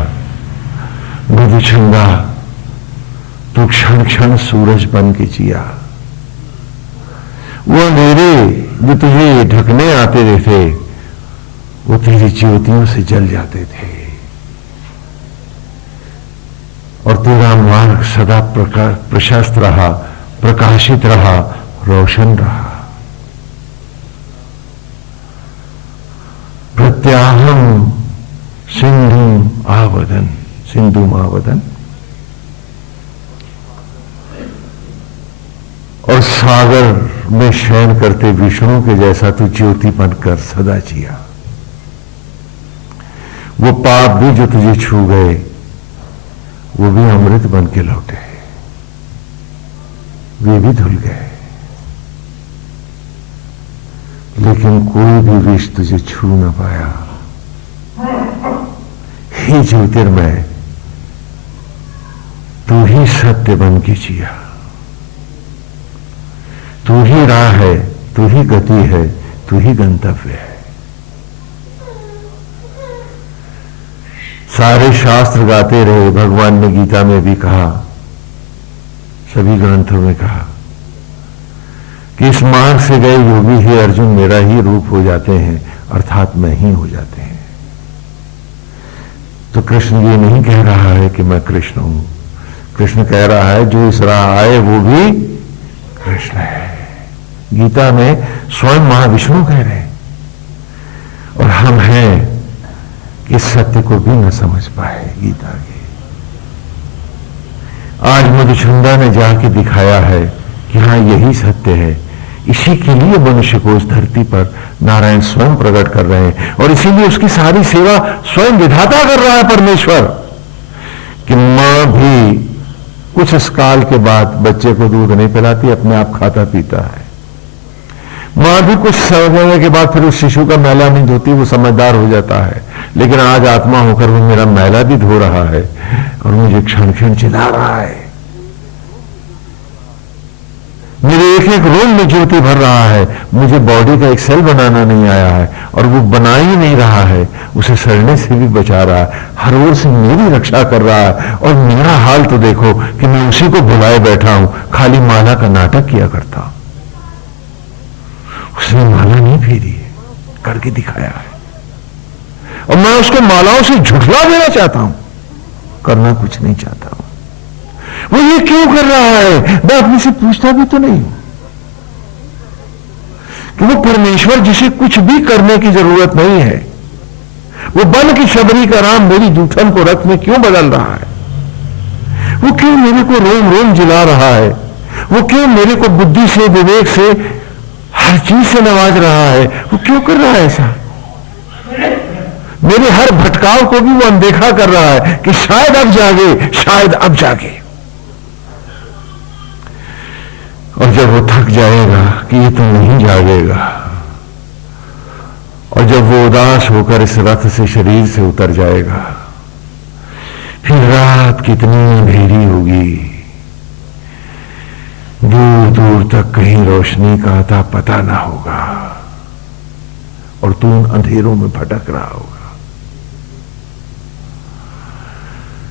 मधुछंदा तू क्षण क्षण सूरज बन के जिया। वो अंधेरे जो तुझे ढकने आते थे वो तेरी ज्योतियों से जल जाते थे और तेरा मार्ग सदा प्रशस्त रहा, प्रकाशित रहा, रोशन रहा। प्रत्याहम सिंधुम आवदन, सिंधुम आवदन, और सागर में शयन करते विष्णु के जैसा तू ज्योति बनकर सदा जिया। वो पाप भी जो तुझे छू गए वो भी अमृत बन के लौटे, वे भी धुल गए, लेकिन कोई भी विष तुझे छू न पाया। हे ज्योतिर्मय, तू ही सत्य बन के जिया, तू ही राह है, तू ही गति है, तू ही गंतव्य है। सारे शास्त्र गाते रहे, भगवान ने गीता में भी कहा, सभी ग्रंथों में कहा कि इस मार्ग से गए योगी ही अर्जुन मेरा ही रूप हो जाते हैं, अर्थात मैं ही हो जाते हैं। तो कृष्ण ये नहीं कह रहा है कि मैं कृष्ण हूं, कृष्ण कह रहा है जो इस राह आए वो भी कृष्ण है। गीता में स्वयं महाविष्णु कह रहे हैं, और हम हैं कि सत्य को भी न समझ पाए गीता के। आज मधुछंदा ने जाके दिखाया है कि हाँ यही सत्य है। इसी के लिए मनुष्य को उस धरती पर नारायण स्वयं प्रकट कर रहे हैं, और इसीलिए उसकी सारी सेवा स्वयं विधाता कर रहा है परमेश्वर। कि मां भी कुछ इस काल के बाद बच्चे को दूध नहीं पिलाती, अपने आप खाता पीता है। मां भी कुछ समय के बाद फिर उस शिशु का मैला नहीं धोती, वो समझदार हो जाता है। लेकिन आज आत्मा होकर वो मेरा मैला भी धो रहा है और मुझे क्षण क्षण चिल्ला रहा है, मेरे एक एक रोम में ज्योति भर रहा है। मुझे बॉडी का एक सेल बनाना नहीं आया है, और वो बना ही नहीं रहा है, उसे सड़ने से भी बचा रहा है, हर ओर से मेरी रक्षा कर रहा है। और मेरा हाल तो देखो कि मैं उसी को भुलाए बैठा हूं, खाली माला का नाटक किया करता हूं। उसने माला नहीं फेरी है, करके दिखाया है, और मैं उसको मालाओं से झुठला देना चाहता हूं, करना कुछ नहीं चाहता हूं। वो ये क्यों कर रहा है, मैं अपने से पूछता भी तो नहीं हूं कि वो परमेश्वर जिसे कुछ भी करने की जरूरत नहीं है, वो बन की शबरी का राम मेरी जूठन को रथ में क्यों बदल रहा है? वो क्यों मेरे को रोम रोम जिला रहा है? वो क्यों मेरे को बुद्धि से, विवेक से, हर चीज से नवाज रहा है? वो क्यों कर रहा है ऐसा? मेरे हर भटकाव को भी वो अनदेखा कर रहा है कि शायद अब जागे, शायद अब जागे। और जब वो थक जाएगा कि ये तो नहीं जागेगा, और जब वो उदास होकर इस रथ से, शरीर से उतर जाएगा, फिर रात कितनी अंधेरी होगी, कहीं रोशनी का आता पता ना होगा और तू उन अंधेरों में भटक रहा होगा,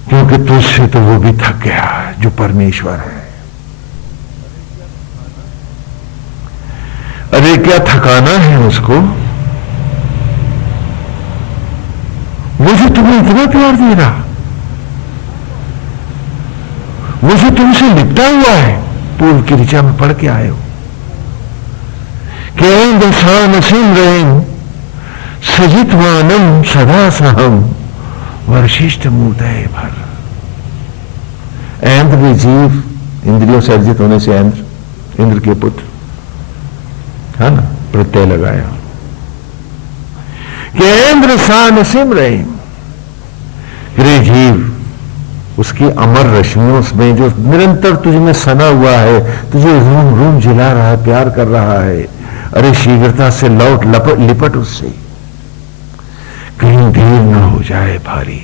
क्योंकि तुझसे तो वो भी थक गया जो परमेश्वर है। अरे क्या थकाना है उसको, मुझे तुम्हें इतना प्यार दे रहा, मुझे तुमसे लिपटा हुआ है। पूर्व की ऋचा में पढ़ के आए हो कि दशानसीम रेम सजितवानम सदा सहम वरिष्ठ मूर्तय भर। ऐन्द्र भी जीव, इंद्रियों से अर्जित होने से इंद्र के पुत्र है ना, प्रत्यय लगाया कि इंद्र सा नसीम रहे। रे जीव, उसकी अमर रश्मियों में जो निरंतर तुझ में सना हुआ है, तुझे रूम रूम जिला रहा है, प्यार कर रहा है, अरे शीघ्रता से लौट लिपट उससे, कहीं देर न हो जाए भारी।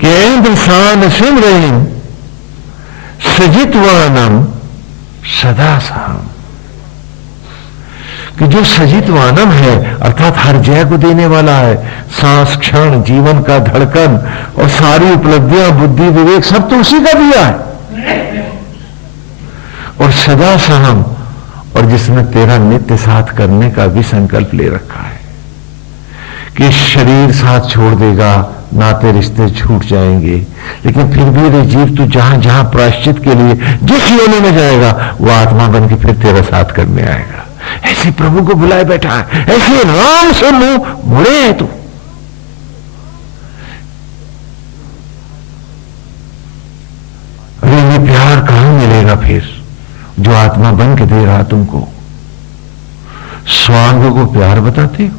कि इंद्र सा नसीम रहे सजितवानम सदा सहम, कि जो सजितवानम है अर्थात हर जय को देने वाला है, सांस क्षण जीवन का धड़कन और सारी उपलब्धियां बुद्धि विवेक सब तो उसी का दिया है। और सदा सहम, और जिसने तेरा नित्य साथ करने का भी संकल्प ले रखा है कि शरीर साथ छोड़ देगा, नाते रिश्ते छूट जाएंगे, लेकिन फिर भी रे जीव तू जहां जहां प्रायश्चित के लिए जिस योनि में जाएगा वो आत्मा बन के फिर तेरा साथ करने आएगा। ऐसे प्रभु को बुलाए बैठा है, ऐसे राम से मुंह मुड़े है तू। अरे ये प्यार कहां मिलेगा फिर जो आत्मा बन के दे रहा तुमको। स्वांग को प्यार बताते हो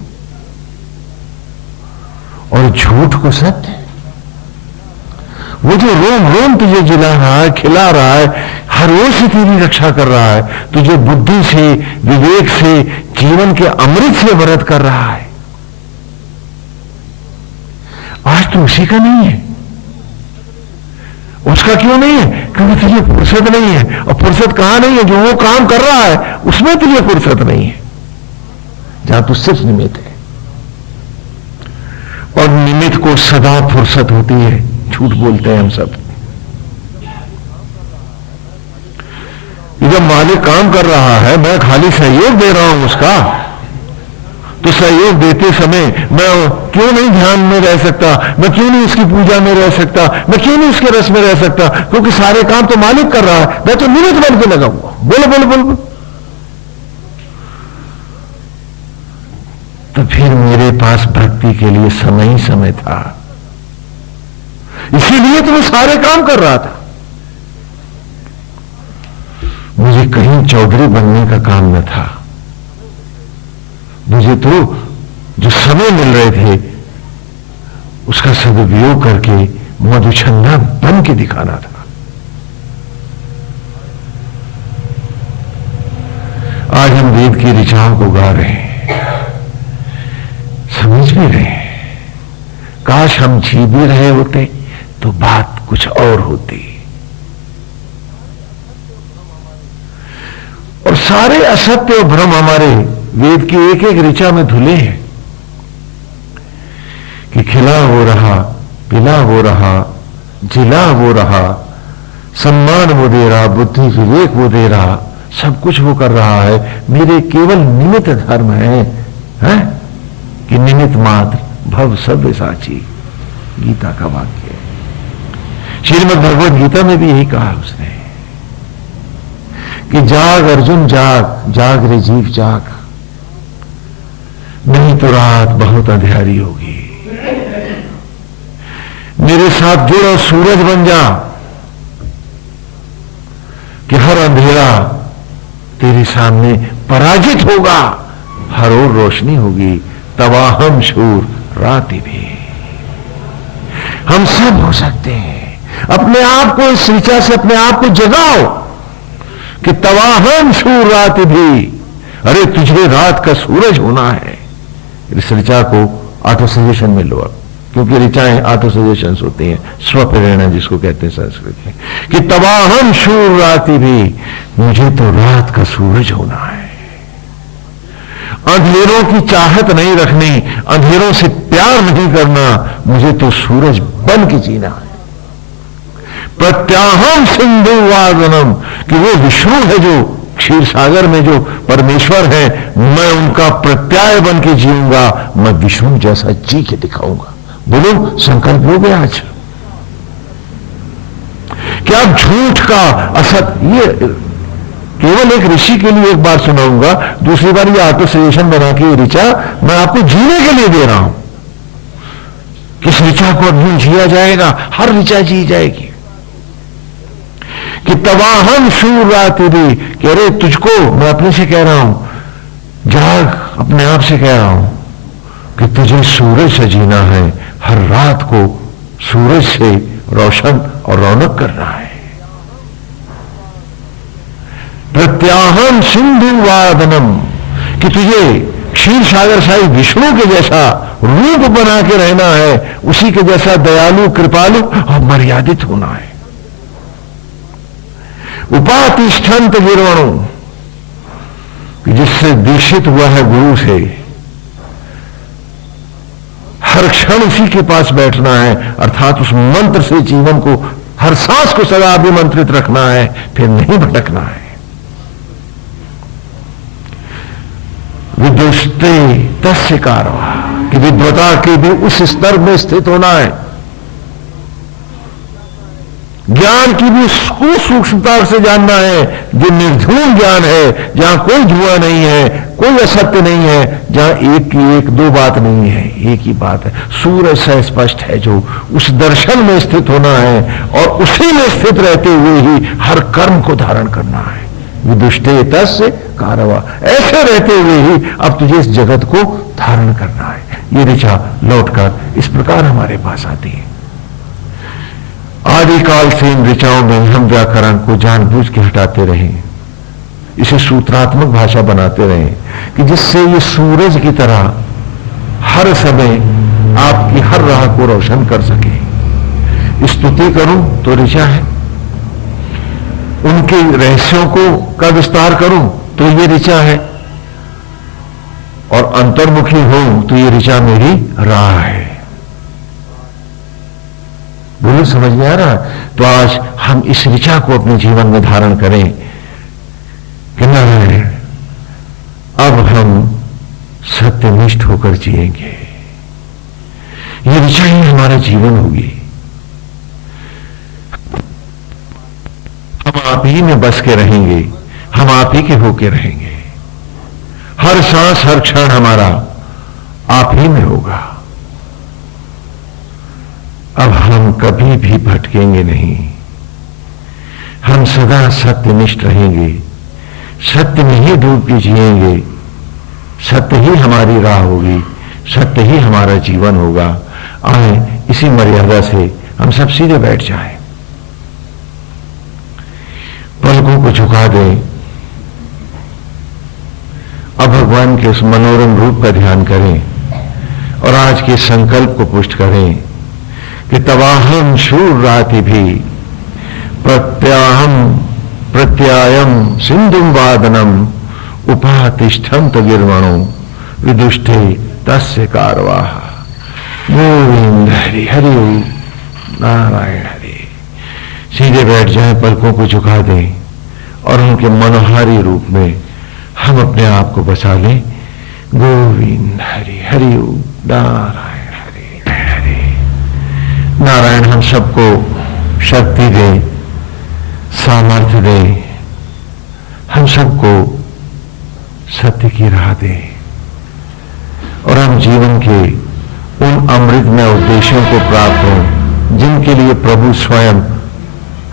और झूठ को सत्य। वो जो रोम रोम तुझे जिला रहा है, खिला रहा है, हर ओर से तेरी रक्षा कर रहा है, तुझे बुद्धि से विवेक से जीवन के अमृत से वरद कर रहा है, आज तो उसी का नहीं है। उसका क्यों नहीं है? क्योंकि तुझे फुर्सत नहीं है। और फुर्सत कहां नहीं है? जो वो काम कर रहा है उसमें तुझे फुर्सत नहीं है, जहां तू सिर्फ निमित्त है। और निमित्त को सदा फुर्सत होती है, झूठ बोलते हैं हम सब। जब मालिक काम कर रहा है, मैं खाली सहयोग दे रहा हूं उसका, तो सहयोग देते समय मैं क्यों नहीं ध्यान में रह सकता, मैं क्यों नहीं उसकी पूजा में रह सकता, मैं क्यों नहीं उसके रस में रह सकता? क्योंकि सारे काम तो मालिक कर रहा है, मैं तो निमित्त बन के लगा हुआ। बोलो बोलो बोलो। तो फिर मेरे पास भक्ति के लिए समय ही समय था, इसीलिए तो मैं सारे काम कर रहा था। मुझे कहीं चौधरी बनने का काम न था, मुझे तो जो समय मिल रहे थे उसका सदुपयोग करके मधुछन्ना बन के दिखाना था। आज हम वेद की ऋचाओं को गा रहे हैं, समझ भी रहे हैं। काश हम जी भी रहे होते तो बात कुछ और होती। और सारे असत्य और भ्रम हमारे वेद की एक एक ऋचा में धुले हैं कि खिला हो रहा, पिला हो रहा, जिला हो रहा, सम्मान वो दे रहा, बुद्धि विवेक वो दे रहा, सब कुछ वो कर रहा है। मेरे केवल निमित्त धर्म है कि निमित्त मात्र भव सभ्य साची, गीता का वाक्य है। श्रीमद् भगवद गीता में भी यही कहा उसने कि जाग अर्जुन जाग, जाग रे जीव जाग, नहीं तो रात बहुत अंधेरी होगी। मेरे साथ जुड़ और सूरज बन जा कि हर अंधेरा तेरे सामने पराजित होगा, हर ओर रोशनी होगी। तवाहम शूर राति भी, हम सब हो सकते हैं। अपने आप को इस ऋचा से अपने आप को जगाओ कि तवाहम शूर राति भी, अरे तुझे रात का सूरज होना है। इस ऋचा को ऑटो सजेशन में लो। अब क्योंकि ऋचाएं ऑटो सजेशंस होती हैं, स्वप्रेरणा जिसको कहते हैं संस्कृत में, कि तबाहम शूर राति भी, मुझे तो रात का सूरज होना है, अंधेरों की चाहत नहीं रखनी, अंधेरों से प्यार नहीं करना, मुझे तो सूरज बन के जीना है। प्रत्याहम सिंधु वादनम, कि वो विष्णु है जो क्षीर सागर में जो परमेश्वर है, मैं उनका प्रत्याय बन के जीऊंगा, मैं विष्णु जैसा जी के दिखाऊंगा। बोलो संकल्प हो गया आज। क्या आप झूठ का असत, ये केवल एक ऋषि के लिए एक बार सुनाऊंगा, दूसरी बार ये ऑटो सजेशन बना के ये ऋचा मैं आपको जीने के लिए दे रहा हूं। किस ऋचा को अभी जिया जाएगा? हर ऋचा जी जाएगी। कि तबाहम शूर राति भी, कह रहे तुझको मैं अपने से कह रहा हूं, जाग, अपने आप से कह रहा हूं कि तुझे सूरज से जीना है, हर रात को सूरज से रोशन और रौनक करना है। प्रत्याहम सिंधु वादनम, कि तुझे क्षीर सागर साई विष्णु के जैसा रूप बना के रहना है, उसी के जैसा दयालु, कृपालु और मर्यादित होना है। उपातिष्ठन्त गिरवणु, जिससे दीक्षित हुआ है गुरु से, हर क्षण उसी के पास बैठना है, अर्थात उस मंत्र से जीवन को, हर सांस को सदा अभिमंत्रित रखना है, फिर नहीं भटकना है। विदुष्टे तस्य कारवा, कि विद्वता के भी उस स्तर में स्थित होना है, ज्ञान की भी उसको सूक्ष्मता से जानना है, जो निर्धूम ज्ञान है, जहां कोई धुआं नहीं है, कोई असत्य नहीं है, जहां एक की एक, दो बात नहीं है, एक ही बात है, सूरज से स्पष्ट है, जो उस दर्शन में स्थित होना है और उसी में स्थित रहते हुए ही हर कर्म को धारण करना है। विदुष्टे तस्य कारवा, ऐसे रहते हुए ही अब तुझे इस जगत को धारण करना है। ये ऋचा लौटकर इस प्रकार हमारे पास आती है। आदिकाल से इन ऋचाओं में हम व्याकरण को जानबूझ के हटाते रहे, इसे सूत्रात्मक भाषा बनाते रहे, कि जिससे ये सूरज की तरह हर समय आपकी हर राह को रोशन कर सके। स्तुति करूं तो ऋचा है, उनके रहस्यों को का विस्तार करूं तो ये ऋचा है, और अंतर्मुखी हूं तो ये ऋचा मेरी राह है। बोलो समझ में आ रहा? तो आज हम इस ऋचा को अपने जीवन में धारण करें कि नारायण, अब हम सत्यनिष्ठ होकर जिएंगे। ये ऋचा ही हमारा जीवन होगी। हम आप ही में बस के रहेंगे, हम आप ही के होके रहेंगे। हर सांस हर क्षण हमारा आप ही में होगा। अब हम कभी भी भटकेंगे नहीं, हम सदा सत्यनिष्ठ रहेंगे, सत्य में ही डूब के जिएंगे, सत्य ही हमारी राह होगी, सत्य ही हमारा जीवन होगा। आए इसी मर्यादा से हम सब सीधे बैठ जाएं, पलकों को झुका दें, अब भगवान के उस मनोरम रूप का ध्यान करें और आज के संकल्प को पुष्ट करें कि तवाहम शूर राति भी, प्रत्याहम प्रत्यायम सिंधुम वादनम, उपातिष्ठन्त गिर्वणो विदुष्टे तस्य कारवाः। गोविंद हरि हरि नारायण हरि। सीधे बैठ जाएं, पलकों को झुका दें और उनके मनोहारी रूप में हम अपने आप को बसा लें। गोविंद हरि हरि नारायण हरि हरि। नारायण हम सबको शक्ति दे, सामर्थ्य दे, हम सबको सत्य की राह दे और हम जीवन के उन अमृतमय उद्देश्यों को प्राप्त हों जिनके लिए प्रभु स्वयं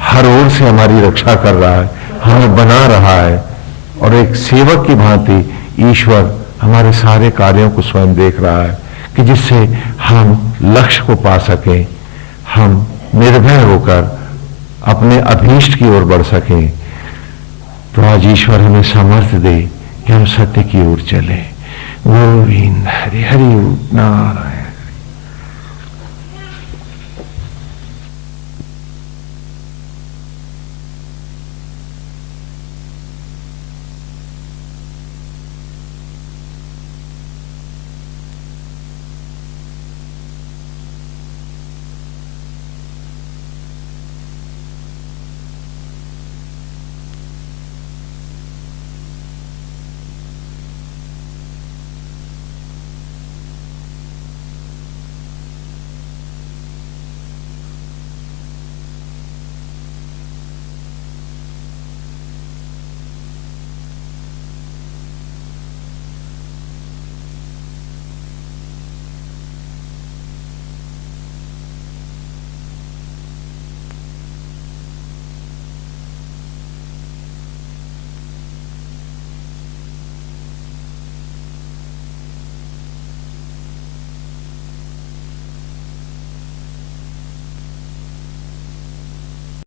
हर ओर से हमारी रक्षा कर रहा है, हमें बना रहा है, और एक सेवक की भांति ईश्वर हमारे सारे कार्यों को स्वयं देख रहा है कि जिससे हम लक्ष्य को पा सकें, हम निर्भय होकर अपने अभीष्ट की ओर बढ़ सकें। तो आज ईश्वर हमें सामर्थ्य दे कि हम सत्य की ओर चलें। गोविंद हरि हरि नारायण।